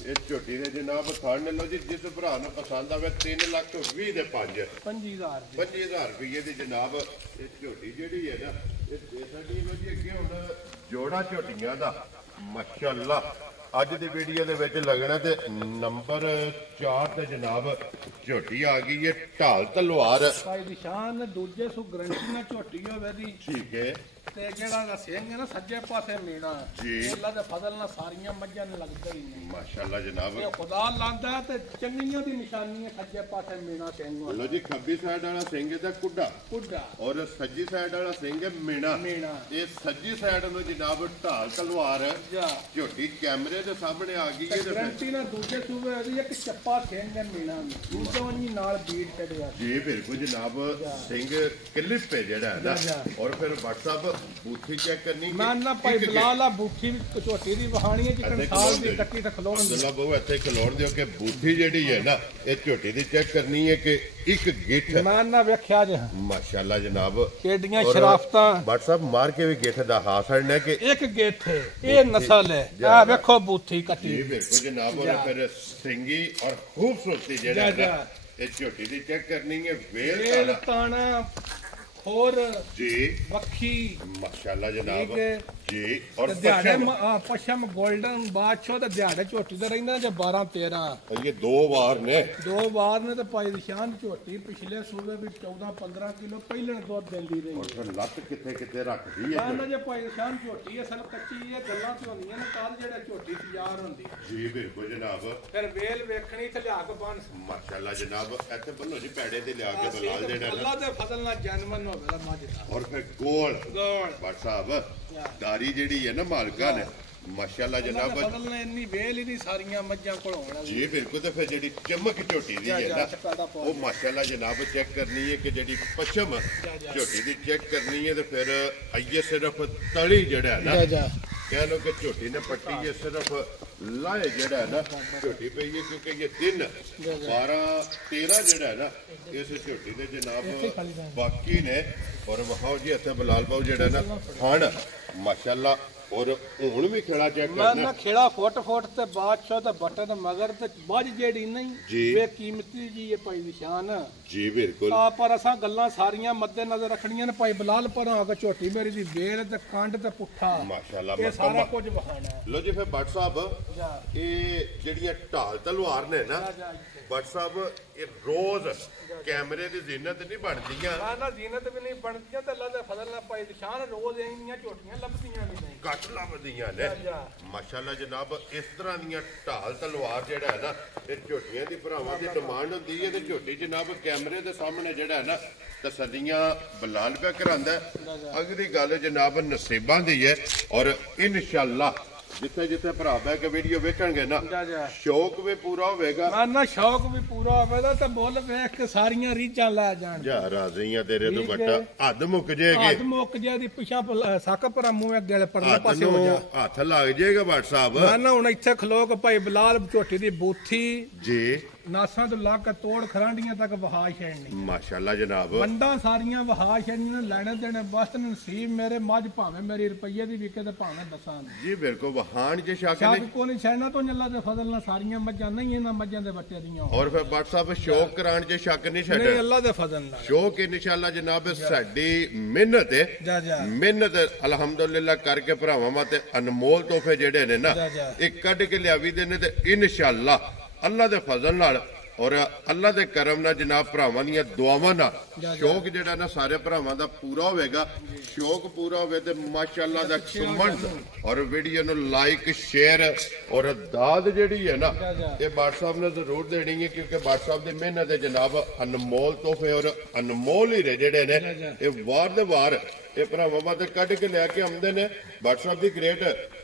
ਇਹ ਝੋਟੀ ਦੇ ਜਨਾਬ ਥਾਣ ਨੇ ਲੋ ਜੀ ਜਿਸ ਭਰਾ ਨੂੰ ਪਸੰਦ ਆਵੇ 3 ਲੱਖ ਤੋਂ 20 ਦੇ 5 25,000 ਦੀ 25000 ਰੁਪਏ ਦੀ ਜਨਾਬ ਇਹ ਝੋਟੀ ਜਿਹੜੀ ਹੈ ਨਾ ਇਹ ਸਾਡੀ ਲੋ ਜੀ ਅੱਗੇ ਹੁਣ ਜੋੜਾ ਝੋਟੀਆਂ ਦਾ ਮਾਸ਼ਾਅੱਲਾ ਅੱਜ ਦੀ ਵੀਡੀਓ ਦੇ ਵਿੱਚ ਲੱਗਣਾ ਤੇ ਨੰਬਰ 4 ਤੇ ਜਨਾਬ ਝੋਟੀ ਆ ਗਈ ਹੈ ਢਾਲ ਤਲਵਾਰ ਭਾਈ ਨਿਸ਼ਾਨ ਦੂਜੇ ਸੂ ਗਰੰਟੀ ਨਾਲ ਝੋਟੀ ਹੋਵੇ ਦੀ ਠੀਕ ਹੈ ਤੇ ਜਿਹੜਾ ਦਾ ਸਿੰਘ ਹੈ ਨਾ ਸੱਜੇ ਪਾਸੇ ਮੀਣਾ ਜੀ। ਅੱਲਾ ਦੇ ਫਜ਼ਲ ਨਾਲ ਸਾਰੀਆਂ ਮੱਝਾਂ ਨੂੰ ਲੱਗਦਾ ਹੀ ਨਹੀਂ ਮਾਸ਼ਾਅੱਲਾ ਜਨਾਬ ਇਹ ਖੁਦਾ ਲਾਂਦਾ ਤੇ ਚੰਗੀਆਂ ਦੀ ਨਿਸ਼ਾਨੀ ਹੈ ਸੱਜੇ ਪਾਸੇ ਮੀਣਾ ਸਿੰਘ ਵਾਲਾ ਲੋ ਜੀ ਖੱਬੀ ਸਾਈਡ ਵਾਲਾ ਸਿੰਘ ਇਹਦਾ ਕੁੱਡਾ ਕੁੱਡਾ ਔਰ ਸੱਜੀ ਸਾਈਡ ਵਾਲਾ ਸਿੰਘ ਹੈ ਮੀਣਾ ਮੀਣਾ ਇਹ ਸੱਜੀ ਸਾਈਡ ਨੂੰ ਜਨਾਬ ਢਾਲ ਤਲਵਾਰ ਜਾ ਝੋਟੀ ਕੈਮਰੇ ਦੇ ਸਾਹਮਣੇ ਆ ਗਈ ਹੈ ਤੇ ਗਰੰਟੀ ਨਾਲ ਦੂਜੇ ਸੂਬੇ ਉਹਦੀ ਇੱਕ ਚੱਪਾ ਸਿੰਘ ਮੀਣਾ ਦੂਜੋਂ ਜੀ ਨਾਲ ਬੀੜ ਚੜਿਆ ਜੀ ਬਿਲਕੁਲ ਜਨਾਬ ਸਿੰਘ ਕਲਿੱਪ ਹੈ ਜਿਹੜਾ ਹੈ ਨਾ ਔਰ ਫਿਰ WhatsApp ਬੂਥੀ ਚੈੱਕ ਕਰਨੀ ਨਾ ਭਾਈ ਬਲਾਲ ਆ ਬੂਥੀ ਵੀ ਝੋਟੀ ਦੀ ਵਹਾਣੀ ਹੈ ਜਿੱਕਣ ਸਾਲ ਦੀ ਕੱਟੀ ਤੇ ਖਲੋਣ ਦੀ ਅਬਦੁੱਲਾ ਬਹੁ ਇੱਥੇ ਖਲੋਣ ਦਿਓ ਕਿ ਬੂਥੀ ਜਿਹੜੀ ਹੈ ਨਾ ਇਹ ਝੋਟੀ ਦੀ ਚੈੱਕ ਕਰਨੀ ਹੈ ਕਿ ਇੱਕ ਗਿੱਠ ਨਾ ਵੇਖਿਆ ਜੇ ਮਾਸ਼ਾਅੱਲਾ ਜਨਾਬ ਕਿਹੜੀਆਂ ਸ਼ਰਾਫਤਾਂ WhatsApp ਮਾਰ ਕੇ ਵੀ ਗਿੱਠ ਦਾ ਹਾਸੜ ਨੇ ਕਿ ਇੱਕ ਗਿੱਠ ਇਹ ਨਸਲ ਹੈ ਆ ਵੇਖੋ ਬੂਥੀ ਕੱਟੀ ਜੀ ਬਿਲਕੁਲ ਜਨਾਬ ਔਰ ਫਿਰ ਸਿੰਗੀ ਔਰ ਖੂਬਸੂਰਤੀ ਜਿਹੜਾ ਹੈ ਇਹ ਝੋਟੀ ਦੀ ਚੈੱਕ ਕਰਨੀ ਹੈ ਵੇਲ ਤਾਣਾ ਹੋਰ ਜੀ ਵੱਖੀ ਮਾਸ਼ਾਅੱਲਾ ਜਨਾਬ ਜੀ ਔਰ ਦਿਹਾੜੇ ਪਸ਼ਮ 골ਡਨ ਬਾਦਸ਼ਾਹ ਤੇ ਦਿਹਾੜੇ ਝੋਟੀ ਤੇ ਰਹਿੰਦਾ ਜੇ 12 13 ਇਹ ਦੋ ਵਾਰ ਨੇ ਤੇ ਭਾਈ ਨਿਸ਼ਾਨ ਝੋਟੀ ਪਿਛਲੇ ਸੂਬੇ ਵੀ 14 15 ਕਿਲੋ ਪਹਿਲਣ ਦੁੱਧ ਦਿੰਦੀ ਰਹੀ ਔਰ ਫਿਰ ਲੱਤ ਕਿੱਥੇ ਰੱਖਦੀ ਹੈ ਨਾ ਜੇ ਭਾਈ ਨਿਸ਼ਾਨ ਝੋਟੀ ਅਸਲ ਕੱਚੀ ਇਹ ਗੱਲਾਂ ਤੇ ਹੁੰਦੀਆਂ ਨੇ ਕੱਲ ਜਿਹੜਾ ਝੋਟੀ ਤਿਆਰ ਹੁੰਦੀ ਜੀ ਬਿਲਕੁਲ ਜਨਾਬ ਫਿਰ ਵੇਲ ਵੇਖਣੀ ਤੇ ਲਿਆ ਕੇ ਬਣ ਮਾਸ਼ਾਅੱਲਾ ਜਨਾਬ ਇੱਥੇ ਬੰਨੋ ਜੀ ਪੈੜੇ ਤੇ ਲਿਆ ਕੇ ਬਲਾਲ ਜਿਹੜਾ ਅੱਲਾ ਦੇ ਫਜ਼ਲ ਨਾਲ ਜਨਮਨ ਹੋਵੇਗਾ ਮੱਝ ਦਾ ਔਰ ਫਿਰ ਗੋਲ WhatsApp ਦਾਰੀ ਜਿਹੜੀ ਹੈ ਨਾ ਮਾਲਕਾਂ ਨੇ ਮਾਸ਼ਾਅੱਲਾ ਜਨਾਬ ਫਜ਼ਲ ਨੇ ਇੰਨੀ ਵੇਲ ਹੀ ਨਹੀਂ ਸਾਰੀਆਂ ਮੱਝਾਂ ਕੋਲ ਹੋਣਾ ਜੀ ਬਿਲਕੁਲ ਤੇ ਫਿਰ ਜਿਹੜੀ ਚਮਕ ਝੋਟੀ ਦੀ ਹੈ ਨਾ ਉਹ ਮਾਸ਼ਾਅੱਲਾ ਜਨਾਬ ਚੈੱਕ ਕਰਨੀ ਹੈ ਕਿ ਜਿਹੜੀ ਪਛਮ ਝੋਟੀ ਦੀ ਚੈੱਕ ਕਰਨੀ ਹੈ ਤੇ ਫਿਰ ਆਈਏ ਸਿਰਫ ਤਲੀ ਜਿਹੜਾ ਹੈ ਨਾ ਕਹਿ ਲੋ ਕਿ ਝੋਟੀ ਨੇ ਪੱਟੀ ਹੈ ਸਿਰਫ ਲਾਏ ਜਿਹੜਾ ਹੈ ਨਾ ਝੋਟੀ ਪਈ ਹੈ ਕਿਉਂਕਿ ਇਹ ਦਿਨ 12 13 ਜਿਹੜਾ ਹੈ ਨਾ ਇਸ ਝੋਟੀ ਦੇ ਜਨਾਬ ਬਾਕੀ ਨੇ ਔਰ ਵਹਾਓ ਜੀ ਇੱਥੇ ਬਲਾਲ ਬਾਉ ਜਿਹੜਾ ਨਾ ਹਣ ਮਾਸ਼ਾਅੱਲਾ ਔਰ ਹੁਣ ਵੀ ਖੇੜਾ ਚੈੱਕ ਕਰਨਾ ਨਾ ਖੇੜਾ ਫੁੱਟ ਤੇ ਬਾਦਸ਼ਾਹ ਦਾ ਬਟਨ ਮਗਰ ਤੇ ਬੱਜ ਜਿਹੜੀ ਨਹੀਂ ਵੇ ਕੀਮਤੀ ਜੀ ਇਹ ਭਾਈ ਨਿਸ਼ਾਨ ਜੀ ਬਿਲਕੁਲ ਪਰ ਅਸਾਂ ਗੱਲਾਂ ਸਾਰੀਆਂ ਮੱਦੇ ਨਜ਼ਰ ਰੱਖਣੀਆਂ ਨੇ ਭਾਈ ਬਲਾਲ ਪਰ ਆ ਕੇ ਝੋਟੀ ਮੇਰੀ ਦੀ ਵੇਲ ਤੇ ਕੰਡ ਤੇ ਪੁੱਠਾ ਮਾਸ਼ਾਅੱਲਾ ਇਹ ਸਾਰਾ ਕੁਝ ਵਹਾਣਾ ਲੋ ਜੀ ਫਿਰ ਬੱਟ ਸਾਹਿਬ ਇਹ ਜਿਹੜੀਆਂ ਢਾਲ ਤਲਵਾਰ ਨੇ ਨਾ ਬੱਟ ਸਾਹਿਬ ਇਹ ਰੋਜ਼ ਕੈਮਰੇ ਦੀ ਜ਼ੀਨਤ ਨਹੀਂ ਬਣਦੀਆਂ ਨਾ ਜ਼ੀਨਤ ਵੀ ਨਹੀਂ ਬਣਦੀਆਂ ਤੇ ਅੱਲਾ ਦੇ ਫਜ਼ਲ ਨਾਲ ਭਾਈ ਨਿਸ਼ਾਨ ਰੋਜ਼ ਇੰਨੀਆਂ ਝੋਟੀਆਂ ਲੱਭਦੀਆਂ ਵੀ ਨਹੀਂ ਘੱਟ ਲੱਭਦੀਆਂ ਨੇ ਮਾਸ਼ਾਅੱਲਾ ਜਨਾਬ ਇਸ ਤਰ੍ਹਾਂ ਦੀਆਂ ਢਾਲ ਤਲਵਾਰ ਜਿਹੜਾ ਹੈ ਨਾ ਇਹ ਝੋਟੀਆਂ ਦੀ ਭਰਾਵਾਂ ਦੀ ਡਿਮਾਂਡ ਹੁੰਦੀ ਹੈ ਤੇ ਝੋਟੀ ਜਨਾਬ ਕੈਮਰੇ ਦੇ ਸਾਹਮਣੇ ਜਿਹੜਾ ਹੈ ਨਾ ਤਸੱਲੀਆਂ ਬਲਾਲ ਪਿਆ ਕਰਾਂਦਾ ਅਗਲੀ ਗੱਲ ਜਨਾਬ ਨਸੀਬਾਂ ਦੀ ਹੈ ਔਰ ਇਨਸ਼ਾਅੱਲਾ ਜਿੱਥੇ ਜਿੱਥੇ ਭਰਾ ਬੈ ਕੇ ਵੀਡੀਓ ਵੇਖਣਗੇ ਨਾ ਸ਼ੌਕ ਵੀ ਪੂਰਾ ਹੋਵੇਗਾ ਨਾ ਸ਼ੌਕ ਵੀ ਪੂਰਾ ਹੋਵੇਗਾ ਤੇ ਮੁੱਲ ਵੇਖ ਕੇ ਸਾਰੀਆਂ ਰੀਝਾਂ ਲੈ ਜਾਣ ਜਾ ਰਾਜ਼ੀਆਂ ਤੇਰੇ ਤੋਂ ਬੱਟਾ ਹੱਦ ਮੁੱਕ ਜਾਏਗੀ ਹੱਦ ਮੁੱਕ ਜਾਦੀ ਪਿਛਾ ਸੱਕ ਪਰ ਮੂੰਹ ਅੱਗੇ ਪਰਲੇ ਪਾਸੇ ਹੋ ਜਾ ਹੱਥ ਲੱਗ ਜਾਏਗਾ WhatsApp ਨਾ ਹੁਣ ਇੱਥੇ ਖਲੋ ਕੇ ਭਾਈ ਬਲਾਲ ਝੋਟੀ ਦੀ ਬੂਥੀ ਜੀ ਨਾਸਾਂ ਤੋਂ ਲਾ ਕੇ ਤੋੜ ਖਰਾਂਡੀਆਂ ਤੱਕ ਵਹਾ ਛੱਡਣੀ ਮਾਸ਼ਾਅੱਲਾ ਜਨਾਬ ਬੰਦਾ ਸਾਰੀਆਂ ਵਹਾ ਛੱਡਣੀਆਂ ਲੈਣੇ ਦੇਣੇ ਬਸ ਨਸੀਬ ਮੇਰੇ ਮੱਝ ਭਾਵੇਂ ਮੇਰੀ ਰੁਪਈਏ ਦੀ ਵਿਕੇ ਤੇ ਭਾਵੇਂ ਦਸਾਂ ਜੀ ਬਿਲਕੁਲ ਵਹਾਣ ਜੇ ਸ਼ੱਕ ਨਹੀਂ ਕੋਈ ਨਹੀਂ ਛੱਡਣਾ ਤੋਂ ਅੱਲਾ ਦੇ ਫਜ਼ਲ ਨਾਲ ਸਾਰੀਆਂ ਮੱਝਾਂ ਨਹੀਂ ਇਹਨਾਂ ਮੱਝਾਂ ਦੇ ਬੱਟੇ ਦੀਆਂ ਔਰ ਫਿਰ WhatsApp ਸ਼ੌਕ ਕਰਾਣ ਜੇ ਸ਼ੱਕ ਨਹੀਂ ਛੱਡ ਨਹੀਂ ਅੱਲਾ ਦੇ ਫਜ਼ਲ ਨਾਲ ਸ਼ੌਕ ਇਨਸ਼ਾਅੱਲਾ ਜਨਾਬ ਸਾਡੀ ਮਿਹਨਤ ਹੈ ਮਿਹਨਤ ਅਲਹਮਦੁਲਿਲਾ ਕਰਕੇ ਭਰਾਵਾਂ ਵਾਸਤੇ ਅਨਮੋਲ ਤੋਹਫੇ ਜਿਹੜੇ ਨੇ ਨਾ ਇਹ ਕੱਢ ਕੇ ਲਿਆਵੀ ਦੇ ਨੇ ਤੇ ਇਨਸ਼ਾਅੱਲਾ ਅੱਲਾ ਦੇ ਫਜ਼ਲ ਨਾਲ ਔਰ ਅੱਲਾ ਦੇ ਕਰਮ ਨਾਲ ਜਨਾਬ ਭਰਾਵਾਂ ਦੀਆਂ ਦੁਆਵਾਂ ਨਾਲ ਸ਼ੌਕ ਜਿਹੜਾ ਨਾ ਸਾਰੇ ਭਰਾਵਾਂ ਦਾ ਪੂਰਾ ਹੋਵੇਗਾ ਸ਼ੌਕ ਪੂਰਾ ਹੋਵੇ ਤੇ ਮਾਸ਼ਾਅੱਲਾ ਦਾ ਕਮੈਂਟ ਔਰ ਵੀਡੀਓ ਨੂੰ ਲਾਈਕ ਸ਼ੇਅਰ ਔਰ ਦਾਦ ਜਿਹੜੀ ਹੈ ਨਾ ਇਹ WhatsApp ਨੇ ਜ਼ਰੂਰ ਦੇਣੀ ਹੈ ਕਿਉਂਕਿ WhatsApp ਦੀ ਮਿਹਨਤ ਹੈ ਜਨਾਬ ਅਨਮੋਲ ਤੋਹਫੇ ਔਰ ਅਨਮੋਲ ਹੀਰੇ ਜਿਹੜੇ ਨੇ ਇਹ ਵਾਰ ਦੇ ਵਾਰ ਇਹ ਭਰਾਵਾਂ ਵਾਸਤੇ ਕੱਢ ਕੇ ਲੈ ਕੇ ਆਉਂਦੇ ਨੇ WhatsApp ਦੀ ਗ੍ਰੇਟ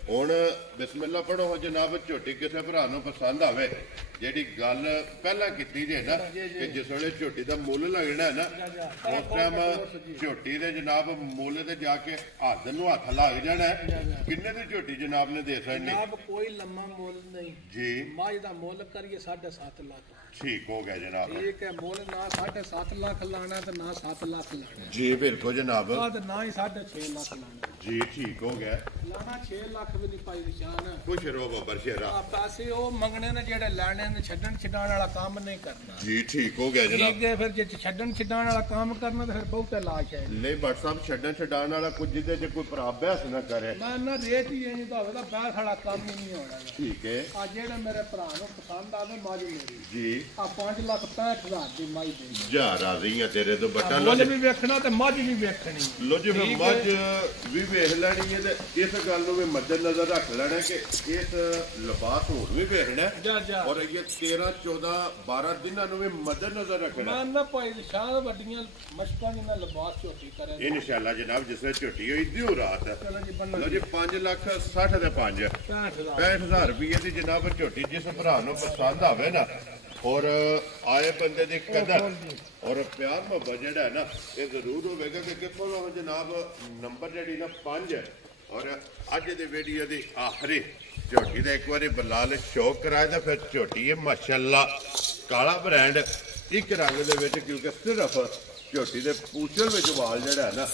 ਹੁਣ ਬਿਸਮਿਲ੍ਲਾ ਪੜੋ ਜਨਾਬ ਝੋਟੀ ਕਿਸੇ ਭਰਾ ਨੂੰ ਪਸੰਦ ਆਵੇ ਜਿਹੜੀ ਗੱਲ ਪਹਿਲਾਂ ਕੀਤੀ ਜੇ ਨਾ ਕਿ ਜਿਸ ਵੇਲੇ ਝੋਟੀ ਦਾ ਮੁੱਲ ਲੱਗਣਾ ਹੈ ਨਾ ਉਸ ਟਾਈਮ ਝੋਟੀ ਦੇ ਜਨਾਬ ਮੁੱਲ ਤੇ ਜਾ ਕੇ ਹੱਥ ਨੂੰ ਹੱਥ ਲੱਗ ਜਾਣਾ ਕਿੰਨੇ ਦੀ ਝੋਟੀ ਜਨਾਬ ਨੇ ਦੇ ਸਕਣੀ ਜਨਾਬ ਕੋਈ ਲੰਮਾ ਮੁੱਲ ਨਹੀਂ ਜੀ ਮੱਝ ਦਾ ਮੁੱਲ ਕਰੀਏ 7.5 ਲੱਖ ਠੀਕ ਹੋ ਗਿਆ ਜਨਾਬ ਠੀਕ ਹੈ ਮੁੱਲ ਨਾ 7.5 ਲੱਖ ਲਾਣਾ ਤੇ ਨਾ 7 ਲੱਖ ਲਾਣਾ ਜੀ ਬਿਲਕੁਲ ਜਨਾਬ ਤੇ ਨਾ ਹੀ 6.5 ਲੱਖ ਲਾਣਾ ਜੀ ਠੀਕ ਹੋ ਗਿਆ ਲਾਣਾ 6 ਲੱਖ ਵੀ ਨਹੀਂ ਪਾਈ ਨਿਸ਼ਾਨ ਖੁਸ਼ ਰਹੋ ਬੱਬਰ ਸ਼ੇਰਾ ਪੈਸੇ ਉਹ ਮੰਗਣੇ ਨੇ ਜਿਹੜੇ ਲੈਣੇ ਨੇ ਛੱਡਣ ਛਡਾਣ ਵਾਲਾ ਕੰਮ ਨਹੀਂ ਕਰਨਾ ਜੀ ਠੀਕ ਹੋ ਗਿਆ ਜਨਾਬ ਠੀਕ ਹੈ ਫਿਰ ਜੇ ਛੱਡਣ ਛਡਾਣ ਵਾਲਾ ਕੰਮ ਕਰਨਾ ਤੇ ਫਿਰ ਬਹੁਤਾ ਲਾਸ਼ ਹੈ ਨਹੀਂ WhatsApp ਛੱਡਣ ਛਡਾਣ ਵਾਲਾ ਕੁਝ ਜਿਹਦੇ ਚ ਕੋਈ ਭਰਾ ਬਹਿਸ ਨਾ ਕਰੇ ਨਾ ਰੇਟ ਹੀ ਨਹੀਂ ਤਾਂ ਹੋਵੇ ਤਾਂ ਬਹਿਸ ਵਾਲਾ ਕੰਮ ਹੀ ਨਹੀਂ ਹੋਣਾ ਠੀਕ ਹੈ ਆ ਜਿਹੜਾ ਮੇਰੇ ਭਰਾ ਨੂੰ ਪਸੰਦ ਆਵੇ ਮੱਝ ਮੇਰੀ ਜੀ ਆ 5,65,000 ਦੀ ਮੱਝ ਦੇ ਜਾ ਰਾਜ਼ੀਆਂ ਤੇਰੇ ਤੋਂ ਬੱਟਾ ਮੁੱਲ ਵੀ ਵੇਖਣਾ ਤੇ ਮੱਝ ਵੀ ਵੇਖਣੀ ਲੋ ਜੀ ਫਿਰ ਮੱਝ ਵੀ ਵੇਖ ਲੈਣੀ ਹੈ ਤੇ ਇਸ ਗੱਲ ਨੂੰ ਵੀ ਮੱਦੇ ਨਜ਼ਰ ਰੱਖ ਲੈਣਾ ਕਿ ਇਸ ਲਿਬਾਸ ਹੋਰ ਵੀ ਵੇਖਣਾ ਔਰ ਇਹ 13 14 12 ਦਿਨਾਂ ਨੂੰ ਵੀ ਮੱਦੇ ਨਜ਼ਰ ਰੱਖਣਾ। ਮੈਂ ਨਾ ਭਾਈ ਨਿਸ਼ਾਨ ਵੱਡੀਆਂ ਮਸ਼ਕਾਂ ਜਿਹਾ ਲਿਬਾਸ ਝੋਟੀ ਕਰੇ ਇਨਸ਼ਾਅੱਲਾ ਜਨਾਬ ਜਿਸ ਵੇਲੇ ਝੋਟੀ ਹੋਈ ਦਿਓ ਰਾਤ ਲੋ ਜੀ 5,60,000 ਦੇ 5 65,000 ਰੁਪਏ ਦੀ ਜਨਾਬ ਝੋਟੀ ਜਿਸ ਭਰਾ ਨੂੰ ਪਸੰਦ ਆਵੇ ਨਾ और आए बंदे की कदर और प्यार मोहब्बत जिहड़ा है ना ये जरूर होगा कि कितों जनाब नंबर जी ना 5 है। और अज दे वीडियो की आखिरी झोटी का एक बार बलाल शौक कराए तो फिर झोटी है माशाअल्लाह काला ब्रांड एक रंग दे विच क्योंकि सिर्फ झोटी के पूछल में वाल जिहड़ा है ना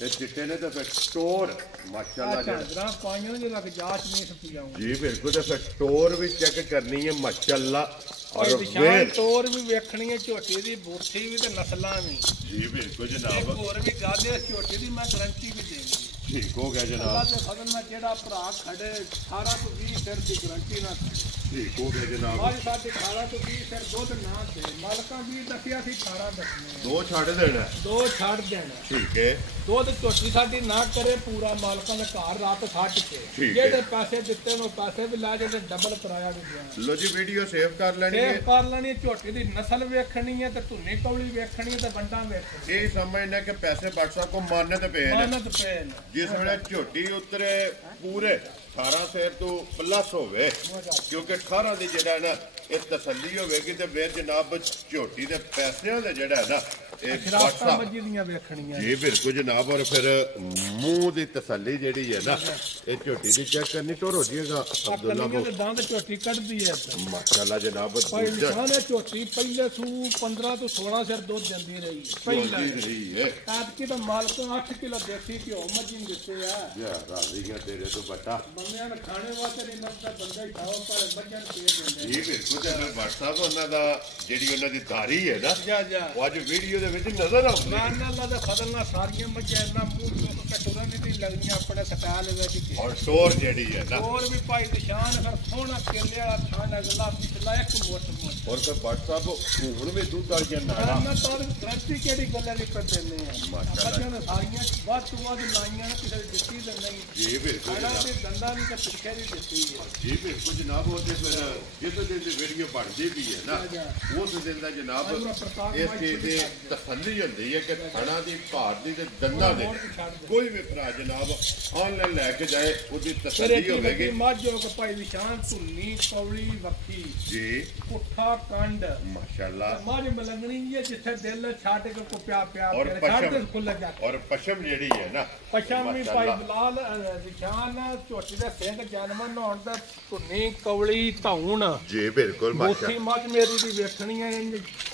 ये चिट्टे ने तो फिर टोर माशाअल्लाह जी बिल्कुल तो फिर टोर भी चेक करनी है माशाअल्लाह और टोर भी वेखनी है झोटी दी बूठी भी ते नस्लां भी जी बिल्कुल जनाब और भी गल है झोटी दी मैं गारंटी भी देंगी ठीक हो गया जनाब अल्लाह दे फजल नाल जेड़ा भरा खड़े 18 तो 20 सिर दी गारंटी ना ठीक हो गया जनाब आज साडे 18 तो 20 सिर दूध ना दे मालकां भी दसिया सी 18 दसने दो छड़ देना ठीक है दूध झोटी साडी ना करे पूरा मालकां दे घर रात छट के जेड़े पैसे दिते वो पैसे भी ला जेड़े डबल किराया भी देना। लो जी वीडियो सेव कर लेनी है झोटी दी नस्ल वेखनी है ते धुनी कौली वेखनी है ते वंडा वेखनी ये समझना कि पैसे WhatsApp को मानने ते पे जिस वेले झोटी उतरे पूरे 18 सेर तो प्लस होवे क्योंकि 18 दी जेड़ा ना ये तसल्ली होगी तो फिर जनाब झोटी के पैसों का जोड़ा है ना जी बिल्कुल जनाब और फिर मुंह की तसल्ली जी है ना ये झोटी की चेक करनी तो हो जाएगा अब्दुल्ला झोटी कटदी है माशाअल्लाह जनाब झोटी पहले सू 15 तो 16 सिर दूध जाती रही है तो मालक 8 किलो देसी घ्यो मर्जी दिते है तेरे तो बटा बंदे खाने वास्ते नहीं लगता बंदा ही खाओ पर बच्चन पेट जी बिल्कुल WhatsApp उन्होंने जी उन्होंने दारी है ना वो अज वीडियो नजर आउंदी फजल नाल सारियां मझां इन्ना मूंह कटोरा नहीं लगदियां अपने स्टाइल विच और टोर जेडी है ना और भी भाई निशान फिर सोहना केले वाला थान अगला पिछला एक मोट और फिर WhatsApp हुण भी दूध वाली ना ना तो गारंटी केड़ी गल्ला नहीं कर देने हैं माशाअल्लाह सारियां बात तो बात लाइयां ना किसी दित्ती ते नहीं जी बिल्कुल जनाब दंदा नहीं ते पिछे नहीं दित्ती है जी बिल्कुल जनाब वो फिर जिस दिन दी वीडियो बनदी भी है ना उस दिन दा जनाब इस चीज दी तसल्ली होंदी है कि थाना दी भार दी ते दंदा दे कोई भी भरा जनाब ऑनलाइन लेके जाए उसकी तसल्ली होगी माजो के भाई निशान धुनी कौली वक्की जी पुट्ठा कंड माशाअल्लाह माज मलंगनी है जिथे दिल छाट के को प्या प्या और छाट खुल जाता और पशम जेडी है ना पशम भी भाई बिलाल निशान झोटी दे सिंह जन्म नौन दा धुनी कौली धौन जी बिल्कुल माशाअल्लाह मज मेरी दी वेखनी है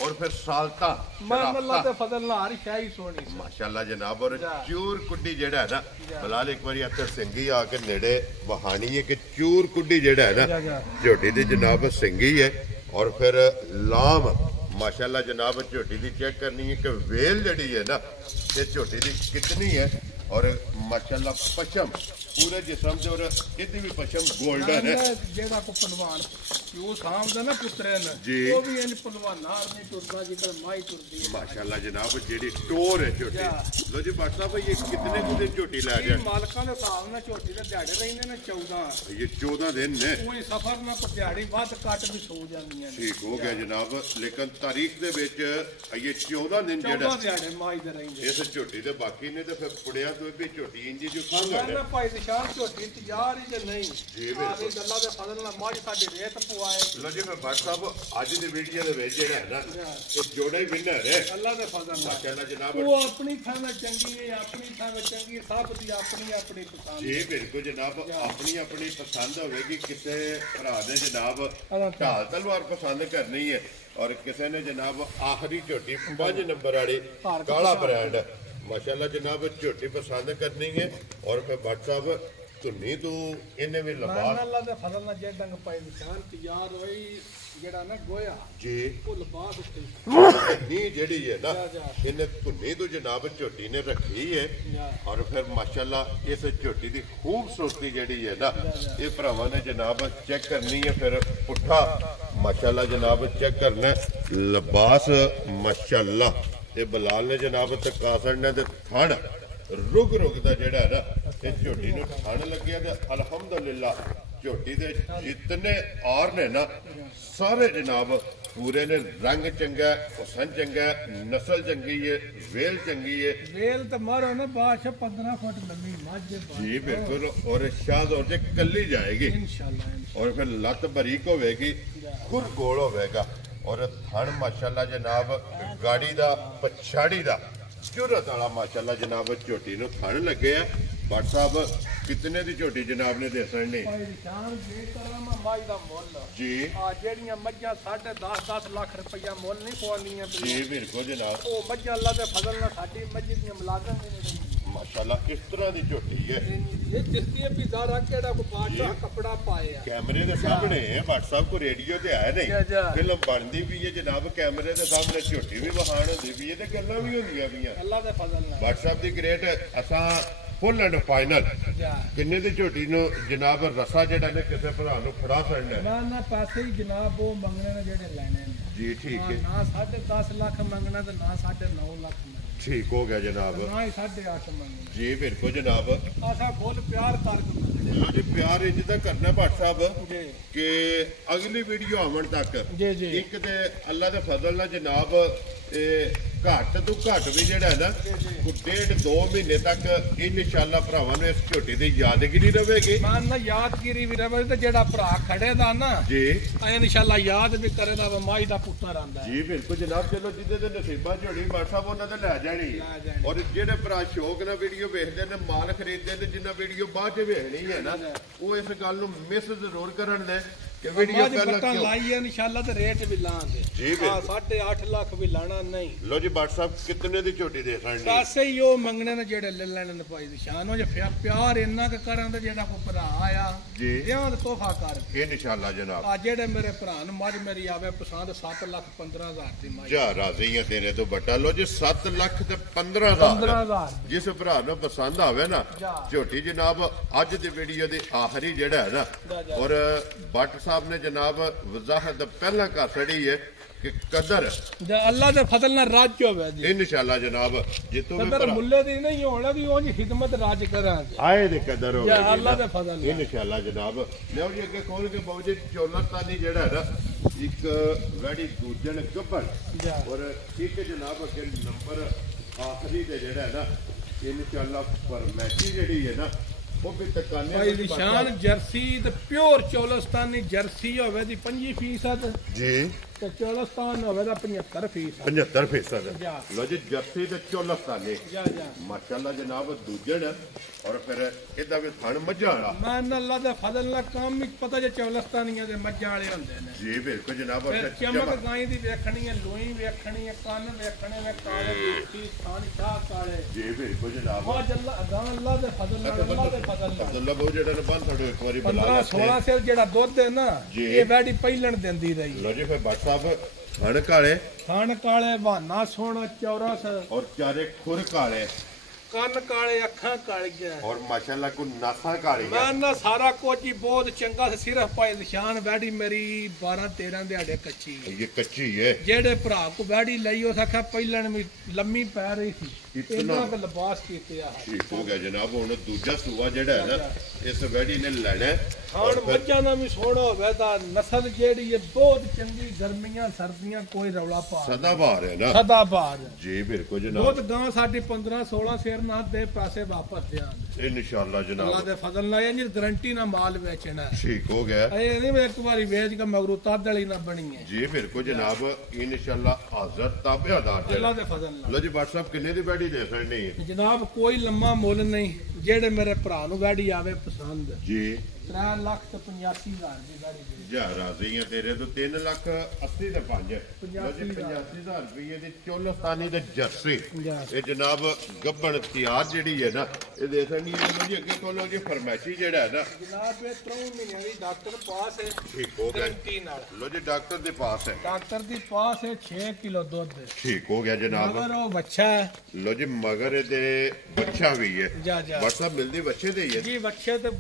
और फिर सालता मान अल्लाह ते फजल नाल हर शाही सोनी माशाअल्लाह जनाब और चूर कुड्डी जेड़ा है ना बिलाल एक बारी अत्तर सिंगी आके नेड़े वहानी है कि चूर कुड्डी जेड़ा है ना झोटी दी जनाब सिंगी है और फिर लाम माशाअल्लाह जनाब झोटी दी चेक करनी है कि वेल जड़ी है ना ये झोटी दी कितनी है और माशाअल्लाह पशम पूरे जिसम से और इतनी भी पशम गोल्डन है जेड़ा को पहलवान यो सामदा ना पुत्रे ने जी वो भी इन पहलवान नार नहीं टुरदा जिकर माई टुरदी माशाअल्लाह जनाब जेडी टोर है झोटी लो जी बात साहब ये कितने को दिन झोटी ला गया मालकां दे हिसाब नाल झोटी दे दिहाड़े रहंदे ने 14 ये 14 दिन ने कोई सफर ना को दिहाड़ी वध कट भी सो जांदियां ठीक हो गया जनाब लेकिन तारीख दे विच ये 14 दिन जेड़ा 14 दिहाड़े माई दे रहंदे इस झोटी दे बाकी ने ते फिर पुड़िया तो भी झोटी इंजी जो खांगा ना भाई निशान झोटी तैयार ही जे नहीं जी आगे गल्ला दे फजल नाल मज साडी रेत पवाए लो जी मैं भट्ट साहब आज दी वीडियो दे विच जेड़ा है ना ये जोड़ा ही विनर है अल्लाह दे फजल नाल माशाअल्लाह जनाब वो अपनी थां चंगी है अपनी थां चंगी सब दी अपनी अपनी पसंद जी बिल्कुल जनाब अपनी अपनी पसंद होगी किसे भरा ने जनाब ढाल तलवार पसंद करनी है और किसी ने जनाब आखिरी झोटी 5 नंबर वाली काला ब्रांड माशाअल्लाह जनाब झोटी पसंद करनी है और फिर भट्ट साहब धुनी तो इन्हें भी लबास अल्लाह दे फजल नाल जे डंग पाई निशान तैयार होई जेड़ा ना गोया जी वो लबास उते नी जेड़ी है ना इन्हें धुनी तो जनाब झोटी ने रखी है और फिर माशाअल्लाह इस झोटी की खूबसूरती जेड़ी है ना ये भरावां ने जनाब चेक करनी है फिर पुट्ठा माशाअल्लाह जनाब चेक करना लिबास माशाअल्लाह ये बिलाल ने जनाब तकासर ने थण रुग रुग दा जेड़ा है ना ਤੇ ਝੋਟੀ ਨੂੰ ਥਣ ਲੱਗਿਆ ਤੇ ਅਲਹਮਦੁਲਿਲਾ ਝੋਟੀ ਦੇ ਜਿਤਨੇ ਆਰ ਨੇ ਨਾ ਸਾਰੇ ਜਨਾਬ ਪੂਰੇ ਨੇ। ਰੰਗ ਚੰਗਾ, ਹੁਸਨ ਚੰਗਾ, ਨਸਲ ਚੰਗੀ ਹੈ, ਵੇਲ ਚੰਗੀ ਹੈ। ਵੇਲ ਤਾਂ ਮਾਰੋ ਨਾ ਬਾਦਸ਼ਾਹ 15 ਫੁੱਟ ਲੰਮੀ ਮੱਝ ਜੀ ਬਿਲਕੁਲ। ਔਰ ਸ਼ਾਹਦੌਰ ਜੇ ਕੱਲੀ ਜਾਏਗੀ इंशाल्लाह। ਔਰ ਫਿਰ ਲੱਤ ਬਰੀਕ ਹੋਵੇਗੀ, ਖੁਰ ਗੋਲ ਹੋਵੇਗਾ। ਔਰ ਥਣ ਮਾਸ਼ਾਅੱਲਾ ਜਨਾਬ ਗਾੜੀ ਦਾ ਪਛਾੜੀ ਦਾ ਜੁਰਤ ਵਾਲਾ ਮਾਸ਼ਾਅੱਲਾ ਜਨਾਬ ਝੋਟੀ ਨੂੰ ਥਣ ਲੱਗੇ ਆ। ਭੱਟ ਸਾਹਿਬ ਕਿਤਨੇ ਦੀ ਝੋਟੀ ਜਨਾਬ ਨੇ ਦੱਸਣ ਨੇ ਸ਼ਾਨ ਜੇ ਕਰਾਂ ਮੈਂ ਮੱਝ ਦਾ ਮੁੱਲ ਜੀ ਆ ਜਿਹੜੀਆਂ ਮੱਝਾਂ 10.5 ਲੱਖ ਰੁਪਈਆ ਮੁੱਲ ਨਹੀਂ ਪਾਉਂਦੀਆਂ ਜੀ ਬਿਲਕੁਲ ਜਨਾਬ। ਉਹ ਮੱਝਾਂ ਅੱਲਾ ਦੇ ਫਜ਼ਲ ਨਾਲ ਸਾਡੀ ਮੱਝ ਦੀਆਂ ਮੁਲਾਜ਼ਮ ਵੀ ਨਹੀਂ ਰਹਿੰਦੀਆਂ ਮਾਸ਼ਾਅੱਲਾ ਕਿਸ ਤਰ੍ਹਾਂ ਦੀ ਝੋਟੀ ਹੈ। ਇਹ ਜਿਸਤੀ ਹੈ ਵੀ ਜ਼ਾਰਾ ਕਿਹੜਾ ਕੋ ਬਾਦਸ਼ਾਹ ਕੱਪੜਾ ਪਾਇਆ ਕੈਮਰੇ ਦੇ ਸਾਹਮਣੇ ਭੱਟ ਸਾਹਿਬ ਕੋ ਰੇਡੀਓ ਤੇ ਆਇਆ ਨਹੀਂ, ਫਿਲਮ ਬਣਦੀ ਵੀ ਹੈ ਜਨਾਬ। ਕੈਮਰੇ ਦੇ ਸਾਹਮਣੇ ਝੋਟੀ ਵੀ ਵਹਾਣ ਹੁੰਦੀ ਵੀ ਹੈ ਤੇ ਗੱਲਾਂ ਵੀ ਹੁੰਦੀਆਂ ਪਈਆਂ ਅੱਲਾ ਦੇ ਫਜ਼ਲ ਨਾਲ। ਭੱਟ ਸਾਹਿਬ ਦੀ ਗ੍ਰੇਟ ਅਸਾਂ ਫੁੱਲ ਐਂਡ ਫਾਈਨਲ ਕਿੰਨੇ ਦੀ ਝੋਟੀ ਨੂੰ ਜਨਾਬ ਰਸਾ ਜਿਹੜਾ ਨੇ ਕਿਸੇ ਭਰਾ ਨੂੰ ਫੜਾ ਛੱਡਣਾ ਨਾ ਪੈਸੇ ਹੀ ਜਨਾਬ ਉਹ ਮੰਗਣੇ ਨੇ ਜਿਹੜੇ ਲੈਣੇ ਨੇ ਜੀ ਠੀਕ ਹੈ। ਨਾ 10.5 ਲੱਖ ਮੰਗਣਾ ਤੇ ਨਾ 9.5 ਲੱਖ ਮੰਗਣਾ। ਠੀਕ ਹੋ ਗਿਆ ਜਨਾਬ। ਨਾ ਹੀ 8.5 ਮੰਗਣਾ ਜੀ ਬਿਲਕੁਲ ਜਨਾਬ। ਆਸਾ ਫੁੱਲ ਪਿਆਰ ਕਰਕੇ ਮੰਗਦੇ ਲੋ ਜੀ ਪਿਆਰ ਇੰਜ ਦਾ ਕਰਨਾ ਭੱਟ ਸਾਹਿਬ ਜੀ ਕਿ ਅਗਲੀ ਵੀਡੀਓ ਆਉਣ ਤੱਕ ਜੀ ਜੀ ਇੱਕ ਤੇ ਅੱਲਾ ਦੇ ਫਜ਼ਲ ਨਾਲ ਜਨਾਬ ਇਹ ਘੱਟ ਤੋਂ ਘੱਟ ਵੀ ਜਿਹੜਾ ਹੈ ਨਾ ਕੋਈ 1.5-2 ਮਹੀਨੇ ਤੱਕ ਇਨਸ਼ਾਅੱਲਾ ਭਰਾਵਾਂ ਨੂੰ ਇਸ ਝੋਟੀ ਦੀ ਯਾਦਗਿਰੀ ਰਹੇਗੀ। ਮਾਨ ਨਾ ਯਾਦਗਿਰੀ ਵੀ ਰਵੇ ਤੇ ਜਿਹੜਾ ਭਰਾ ਖੜੇ ਦਾ ਨਾ ਜੀ ਇਨਸ਼ਾਅੱਲਾ ਯਾਦ ਵੀ ਕਰੇਗਾ ਵੀ ਮਾਈ ਦਾ ਪੁੱਤਰ ਆਂਦਾ ਜੀ ਬਿਲਕੁਲ ਜਨਾਬ। ਚਲੋ ਜਿਹਦੇ ਦੇ ਨਸੀਬਾਂ ਝੋੜੀ ਭੱਟ ਸਾਹਿਬ ਉਹਨਾਂ ਦੇ ਲੈ ਜਾਣੀ। ਔਰ ਜਿਹੜੇ ਭਰਾ ਸ਼ੌਕ ਨਾਲ ਵੀਡੀਓ ਵੇਖਦੇ ਨੇ, ਮਾਲ ਖਰੀਦਦੇ ਨੇ, ਜਿੰਨਾ ਵੀਡੀਓ ਬਾਅਦ ਚ ਵੇਖਣੀ ਹੈ ਨਾ ਉਹ ਇਸ ਗੱਲ ਨੂੰ ਮਿਸ ਜ਼ਰੂਰ ਕਰਨ ਨੇ ਕਿ ਵੀਡੀਓ ਪਹਿਲਾਂ ਕਿਉਂ ਲਾਈ ਹੈ ਇਨਸ਼ਾਅੱਲਾ ਤੇ ਰੇਟ ਵੀ ਲਾਂਗੇ ਜੀ ਬਿਲਕੁਲ। 8.5 ਲੱਖ ਵੀ ਲਾਣਾ ਨਹੀਂ। ਲੋ ਜੀ ਭੱਟ ਸਾਹਿਬ ਕਿਤਨੇ ਦੀ ਝੋਟੀ ਦੇ ਸਕਦੇ ਪੈਸੇ ਹੀ ਉਹ ਮੰਗਣੇ ਨੇ ਜਿਹੜੇ ਲੈ ਲੈਣੇ ਨੇ ਭਾਈ ਦੀ ਸ਼ਾਨ। ਉਹ ਜੇ ਪਿਆਰ ਇੰਨਾ ਕੁ ਕਰਾਂ ਤੇ ਜਿਹੜਾ ਕੋਈ ਭਰਾ ਆ ਜੀ ਦਿਆਂ ਦਾ ਤੋਹਫਾ ਕਰ ਇਨਸ਼ਾਅੱਲਾ ਜਨਾਬ। ਆ ਜਿਹੜੇ ਮੇਰੇ ਭਰਾ ਨੂੰ ਮੱਝ ਮੇਰੀ ਆਵੇ ਪਸੰਦ 7,15,000 ਦੀ ਮੱਝ ਜਾ ਰਾਜ਼ੀ ਹੈ ਤੇਰੇ ਤੋਂ ਬਟਾ। ਲੋ ਜੀ 7 ਲੱਖ ਤੇ 15,000 15,000 ਜਿਸ ਭਰਾ ਨੂੰ ਪਸੰਦ ਆਵੇ ਨਾ ਝੋਟੀ ਜਨਾਬ ਅੱਜ ਦੀ ਵੀਡੀਓ ਦੇ ਆਖਰੀ ਜਿਹੜਾ ਹੈ ਨਾ। ਔਰ ਭੱਟ ਸਾਹਿਬ ਨੇ ਜਨਾਬ ਵਜ਼ਾਹਤ ਪਹਿਲਾਂ ਕਰ ਛੜੀ ਹੈ ਕਿ ਕਦਰ ਅੱਲਾ ਦੇ ਫਜ਼ਲ ਨਾਲ ਰਾਜ ਹੋਵੇ ਜੀ ਇਨਸ਼ਾਅੱਲਾ ਜਨਾਬ। ਜਿੱਤੋਂ ਵੀ ਕਦਰ ਮੁੱਲੇ ਦੀ ਨਹੀਂ ਹੋਣਾ ਵੀ ਉਹ ਜੀ ਖਿਦਮਤ ਰਾਜ ਕਰਾਂਗੇ ਆਏ ਦੇ ਕਦਰ ਹੋਵੇ ਜਾਂ ਅੱਲਾ ਦੇ ਫਜ਼ਲ ਨਾਲ ਇਨਸ਼ਾਅੱਲਾ ਜਨਾਬ। ਲਿਓ ਜੀ ਅੱਗੇ ਖੋਲ ਕੇ ਬਾਬੂ ਜੀ ਚੋਲਤਾਨੀ ਜਿਹੜਾ ਹੈ ਨਾ ਇੱਕ ਵੈੜੀ ਦੂਜਣ ਗੱਬਰ ਔਰ ਇੱਕ ਜਨਾਬ ਅੱਗੇ ਨੰਬਰ ਆਖਰੀ ਤੇ ਜਿਹੜਾ ਹੈ ਨਾ ਇਨਸ਼ਾਅੱਲਾ ਫਰਮੈਸ਼ੀ ਜਿਹੜੀ ਹੈ ਨਾ ਉਹ ਵੀ ਤਕਾਨੇ ਭਾਈ ਨਿਸ਼ਾਨ ਜਰਸੀ ਤੇ ਪਿਓਰ ਚੋਲਸਤਾਨੀ ਜਰਸੀ ਹੋਵੇ ਦੀ 25% ਜੀ ਤੇ ਚੋਲਸਤਾਨ ਹੋਵੇ ਦਾ 75%। 75% ਲੋ ਜੀ ਜਰਸੀ ਤੇ ਚੋਲਸਤਾਨੀ ਜਾ ਜਾ ਮਾਸ਼ਾਅੱਲਾ ਜਨਾਬ ਦੂਜਣ ਔਰ ਫਿਰ ਇਹਦਾ ਵੀ ਥਣ ਮੱਝਾਂ ਵਾਲਾ ਮਾਨ ਅੱਲਾ ਦਾ ਫਜ਼ਲ ਨਾਲ ਕੰਮ ਹੀ ਪਤਾ ਜੇ ਚੋਲਸਤਾਨੀਆਂ ਦੇ ਮੱਝਾਂ ਵਾਲੇ ਹੁੰਦੇ ਨੇ ਜੀ ਬਿਲਕੁਲ ਜਨਾਬ। ਫਿਰ ਚਮਕ ਗਾਈ ਦੀ ਵੇਖਣੀ ਹੈ, ਲੋਈ ਵੇਖਣੀ ਹੈ, ਕੰਨ ਵੇਖਣੇ ਨੇ ਕਾਲੇ ਦੀ ਥਣ ਸ਼ਾਹ ਕਾਲੇ ਜੀ ਬਿਲਕੁਲ ਜਨਾਬ। ਮਾ ਜੱਲਾ ਅਗਾਂ ਅੱਲਾ ਦੇ ਫਜ਼ਲ ਨਾਲ ਅੱਲਾ ਦੇ ਫਜ਼ਲ ਨਾਲ ਅਬਦੁੱਲਾ ਬਹੁ ਜਿਹੜਾ ਨੇ ਬੰਦ ਤੁਹਾਡੇ ਇੱਕ ਵਾਰੀ ਬੁਲਾ 15-16 ਸਿਰ ਜਿਹੜਾ ਦੁੱਧ ਹੈ ਨਾ ਇਹ ਵੈੜੀ ਪਹਿਲਣ ਦਿੰਦੀ ਰਹੀ। ਲੋ ਜੀ ਫਿਰ ਭੱਟ ਸਾਹਿਬ ਥਣ ਕਾਲੇ ਥਣ ਕਾਲੇ ਬਹਾਨਾ ਸੋਹਣਾ ਚੌਰਸ ਔਰ ਚਾਰੇ ਖੁਰ ਕਾਲੇ ਕੰਨ ਕਾਲੇ ਅੱਖਾਂ ਕਾਲੀਆਂ ਔਰ ਮਾਸ਼ਾਅੱਲਾ ਕੋ ਨਾਸਾਂ ਕਾਲੀਆਂ। ਮੈਂ ਨਾ ਸਾਰਾ ਕੁਝ ਹੀ ਬਹੁਤ ਚੰਗਾ ਸੀ। ਸਿਰਫ ਭਾਈ ਨਿਸ਼ਾਨ ਵੈੜੀ ਮੇਰੀ 12-13 ਦਿਹਾੜੇ ਕੱਚੀ ਇਹ ਕੱਚੀ ਹੈ। ਜਿਹੜੇ ਭਰਾ ਕੋ ਵੈੜੀ ਲਈ ਉਸ ਆਖਿਆ ਪਹਿਲਣ ਵੀ ਲੰਮੀ ਪੈ ਰਹੀ ਸੀ ਇਤਨਾ ਕੁ ਲਿਬਾਸ ਕੀਤੇ ਆ। ਠੀਕ ਹੋ ਗਿਆ ਜਨਾਬ। ਹੁਣ ਦੂਜਾ ਸੂਆ ਜਿਹੜਾ ਹੈ ਨਾ ਇਸ ਵੈੜੀ ਨੇ ਲੈਣਾ ਹੁਣ ਮੱਝਾਂ ਦਾ ਵੀ ਸੋਹਣਾ ਹੋਵੇ ਤਾਂ ਨਸਲ ਜਿਹੜੀ ਹੈ ਬਹੁਤ ਚੰਗੀ। ਗਰਮੀਆਂ ਸਰਦੀਆਂ ਕੋਈ ਰੌਲਾ ਪਾ ਸਦਾ ਬਹਾਰ ਹੈ ਨਾ ਸਦਾ ਬਹਾਰ ਜੀ ਬਿਲਕੁਲ ਜਨਾਬ। ਬਹੁਤ ਗਾਂ ਸਾਡੀ 15-16 ਸਿਰ ਨਾ ਦੇ ਪੈਸੇ ਵਾਪਸ ਦੇਣ ਇਨਸ਼ਾਅੱਲਾ ਜਨਾਬ। ਅੱਲਾ ਦੇ ਫਜ਼ਲ ਨਾਲ ਇਹ ਗਰੰਟੀ ਨਾਲ ਮਾਲ ਵੇਚਣਾ ਠੀਕ ਹੋ ਗਿਆ। ਇਹ ਨਹੀਂ ਇੱਕ ਵਾਰੀ ਵੇਚ ਕੇ ਮਗਰੋਂ ਤਦ ਵਾਲੀ ਨਾ ਬਣੀ ਹੈ ਜੀ ਬਿਲਕੁਲ ਜਨਾਬ। ਇਨਸ਼ਾਅੱਲਾ ਹਾਜ਼ਰ ਤਾਬਿਆਦਾਰ ਅੱਲਾ ਦੇ ਫਜ਼ਲ ਨਾਲ। ਲੋ ਜੀ WhatsApp ਕਿੰਨੇ ਦੀ ਵੈੜੀ ਦੇ ਸਕਣੀ ਹੈ ਜਨਾਬ ਕੋਈ ਲੰਮਾ ਮੁੱਲ ਨਹੀਂ। ਜਿਹੜੇ ਮੇਰੇ ਭਰਾ ਨੂੰ ਵੈੜੀ ਆਵੇ ਪਸੰਦ ਜੀ 3,85,000 ਦੀ ਵੈੜੀ ਦੇ ਜਾ ਰਾਜ਼ੀ ਹੈ ਤੇਰੇ ਤੋਂ 3,80,000 ਤੇ 85,000 ਰੁਪਏ ਦੀ ਚੋਲਸਤਾਨੀ ਤੇ ਜਰਸੀ ਇਹ ਜਨਾਬ ਗੱਬਣ ਤਿਆਰ ਜਿਹੜੀ ਹੈ ਨਾ ਇਹ ਦੇ ਸਕਣੀ ਹੈ ਜੀ। ਅੱਗੇ ਕੋਲੋਂ ਜੀ ਫਰਮੈਸ਼ੀ ਜਿਹੜਾ ਹੈ ਨਾ ਜਨਾਬ ਇਹ 3 ਮਹੀਨਿਆਂ ਦੀ ਡਾਕਟਰ ਪਾਸ ਹੈ ਠੀਕ ਹੋ ਗਿਆ। ਗਰੰਟੀ ਨਾਲ ਲੋ ਜੀ ਡਾਕਟਰ ਦੇ ਪਾਸ ਹੈ। ਡਾਕਟਰ ਦੀ ਪਾਸ ਹੈ 6 ਕਿਲੋ ਦੁੱਧ ਠੀਕ ਹੋ ਗਿਆ ਜਨਾਬ। ਮਗਰ ਉਹ ਬੱਚਾ ਹੈ ਲੋ ਜੀ ਮਗਰ ਇਹਦੇ ਬੱਚਾ ਵੀ ਹੈ। ਜਾ ਜਾ WhatsApp ਮਿਲਦੀ ਬੱਚੇ ਦੇ ਹੀ ਹੈ ਜੀ ਬੱਚੇ ਤੇ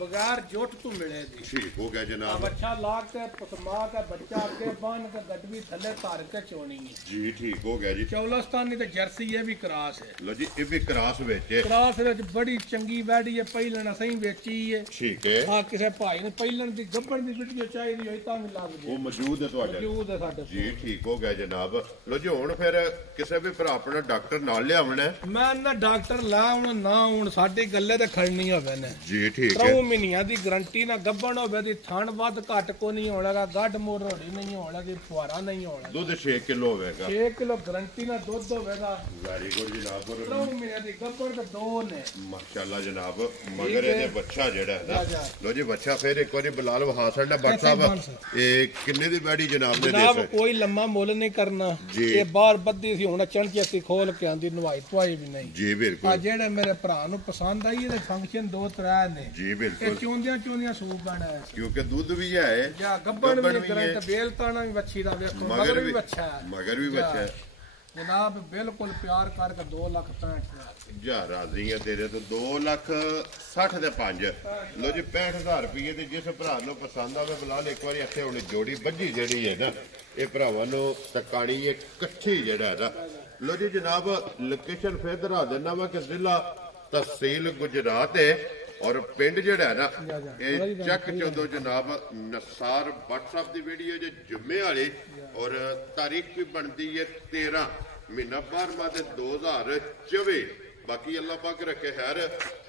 ਬਗੈਰ ਜੋਟ ਤੋਂ ਮਿਲੇ ਦੀ ਠੀਕ ਹੋ ਗਿਆ ਜਨਾਬ ਬੱਚਾ ਲਾ ਕੇ ਪਸਮਾ ਕੇ ਬੱਚਾ ਅੱਗੇ ਬੰਨ ਕੇ ਗੱਡਵੀ ਥੱਲੇ ਧਰ ਕੇ ਚੋਣੀ ਹੈ ਜੀ ਠੀਕ ਹੋ ਗਿਆ ਜੀ ਚੌਲਸਤਾਨੀ ਤੇ ਜਰਸੀ ਇਹ ਵੀ ਕਰਾਸ ਹੈ ਲੋ ਜੀ ਇਹ ਵੀ ਕਰਾਸ ਵਿੱਚ ਹੈ ਕਰਾਸ ਵਿੱਚ ਬੜੀ ਚੰਗੀ ਵੈੜੀ ਹੈ ਪਹਿਲਣ ਅਸੀਂ ਵੇਚੀ ਹੈ ਠੀਕ ਹੈ ਆ ਕਿਸੇ ਭਾਈ ਨੇ ਪਹਿਲਣ ਦੀ ਗੱਬਣ ਦੀ ਵੀਡੀਓ ਚਾਹੀਦੀ ਹੋਈ ਤਾਂ ਵੀ ਲੱਗ ਜੇ ਉਹ ਮੌਜੂਦ ਹੈ ਤੁਹਾਡੇ ਮੌਜੂਦ ਹੈ ਸਾਡੇ ਜੀ ਠੀਕ ਹੋ ਗਿਆ ਜਨਾਬ ਲੋ ਜੀ ਹੁਣ ਫਿਰ ਕਿਸੇ ਵੀ ਭਰਾ ਆਪਣਾ ਡਾਕਟਰ ਨਾਲ ਲਿਆਵਣਾ ਮੈਂ ਨਾ ਡਾਕਟਰ ਲਾਉਣ ਨਾ ਹੁਣ ਸਾਡੀ ਗੱਲੇ ਤੇ ਖੜਨੀ ਹੋਵੇ ਨੇ ਜੀ ਠੀਕ ਹੈ 3 ਮਹੀਨਿਆਂ ਦੀ ਗਰੰਟੀ ਨਾ ਗੱਬਣ ਹੋਵੇ ਦੀ ਥਣ ਵੱਧ ਘੱਟ ਕੋ ਨਹੀਂ ਹੋਣਾਗਾ ਗੱਡ ਮੋੜ ਰੋੜੀ ਨਹੀਂ ਹੋਣਾਗੀ ਫੁਆਰਾ ਨਹੀਂ ਹੋਣਾ ਦੁੱਧ 6 ਕਿਲੋ ਹੋਵੇਗਾ 6 ਕਿਲੋ ਗਰੰਟੀ ਨਾਲ ਦੁੱਧ ਹੋਵੇਗਾ ਵੈਰੀ ਗੁੱਡ ਜਨਾਬ 3 ਮਹੀਨਿਆਂ ਦੀ ਗੱਬਣ ਤੇ 2 ਨੇ ਮਾਸ਼ਾਅੱਲਾ ਜਨਾਬ ਮਗਰ ਇਹਦੇ ਬੱਚਾ ਜਿਹੜਾ ਹੈ ਨਾ ਲੋ ਜੀ ਬੱਚਾ ਫਿਰ ਇੱਕ ਵਾਰੀ ਬਲਾਲ ਵਹਾ ਛੱਡਣਾ ਬੱਟ ਸਾਹਿਬ ਇਹ ਕਿੰਨੇ ਦੀ ਬੈੜੀ ਜਨਾਬ ਨੇ ਦੇ ਜਨਾਬ ਕੋਈ ਲੰਮਾ ਮੁੱਲ ਨਹੀਂ ਕਰਨਾ ਇਹ ਬਾਹਰ ਬੱਦੀ ਸੀ ਹੁਣ ਚਣਚੀ ਖੋਲ ਕੇ ਆਂਦੀ ਨਵਾਈ ਧਵਾਈ ਵੀ ਨਹੀਂ ਜੀ ਬਿਲਕੁਲ ਜਿਹੜੇ ਮੇਰੇ ਭਰਾ ਨੂੰ ਪਸੰਦ ਆਈ ਇਹਦੇ ਫੰਕਸ਼ਨ 2-3 ਨੇ ਜੀ ਬਿਲਕੁਲ ਇਹ ਚੋਂਦਿਆਂ ਸੂਪ ਬਣਾ ਹੈ ਕਿਉਂਕਿ ਦੁੱਧ ਵੀ ਹੈ ਜਾਂ ਗੱਬਣ ਵੀ ਕਰੰਟ ਬੇਲ ਤਾਣਾ ਵੀ ਵੱਛੀ ਦਾ ਵੇਖੋ ਮਗਰ ਵੀ ਬੱਚਾ ਹੈ ਮਗਰ ਵੀ ਬੱਚਾ ਹੈ ਜਨਾਬ ਬਿਲਕੁਲ ਪਿਆਰ ਕਰਕੇ 2,65,000 ਜਾ ਰਾਜ਼ੀ ਹੈ ਤੇਰੇ ਤੋਂ 2,60,000 ਦੇ 5 ਲੋ ਜੀ 65,000 ਰੁਪਏ ਤੇ ਜਿਸ ਭਰਾ ਨੂੰ ਪਸੰਦ ਆਵੇ ਬਲਾਲ ਇੱਕ ਵਾਰੀ ਇੱਥੇ ਹੁਣ ਜੋੜੀ ਬੱਝੀ ਜਿਹੜੀ ਹੈ ਨਾ ਇਹ ਭਰਾਵਾਂ ਨੂੰ ਟਕਾਣੀ ਇਕੱਠੀ ਜਿਹੜਾ ਹੈ ਨਾ ਲੋ ਜੀ ਜਨਾਬ ਲੋਕੇਸ਼ਨ ਫੇਰ ਦਰਾ ਦੇਣਾ ਵਾ ਕਿ ਜ਼ਿਲ੍ਹਾ ਤਹਿਸੀਲ ਗੁਜਰਾਤ ਹੈ ਔਰ ਪਿੰਡ ਜਿਹੜਾ ਹੈ ਨਾ ਇਹ ਚੱਕ ਚੋਦੋ ਜਨਾਬ ਨਸਾਰ WhatsApp ਦੀ ਵੀਡੀਓ ਜੇ ਜੁਮੇ ਵਾਲੀ ਔਰ ਤਾਰੀਖ ਵੀ ਬਣਦੀ ਹੈ 13 ਮਹੀਨਾ 12ਵਾਂ ਤੇ 2024 ਬਾਕੀ ਅੱਲਾਹ ਪਾਕ ਰੱਖੇ ਖੈਰ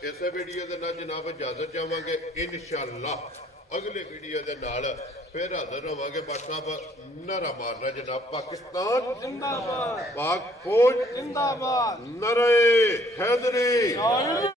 ਇਸੇ ਵੀਡੀਓ ਦੇ ਨਾਲ ਜਨਾਬ ਇਜਾਜ਼ਤ ਚਾਹਾਂਗੇ ਇਨਸ਼ਾਅੱਲਾ ਅਗਲੇ ਵੀਡੀਓ ਦੇ ਨਾਲ फिर हाजिर होवांगे बादशाह नारा मारना जनाब पाकिस्तान जिंदाबाद पाक फौज जिंदाबाद नारे हैदरी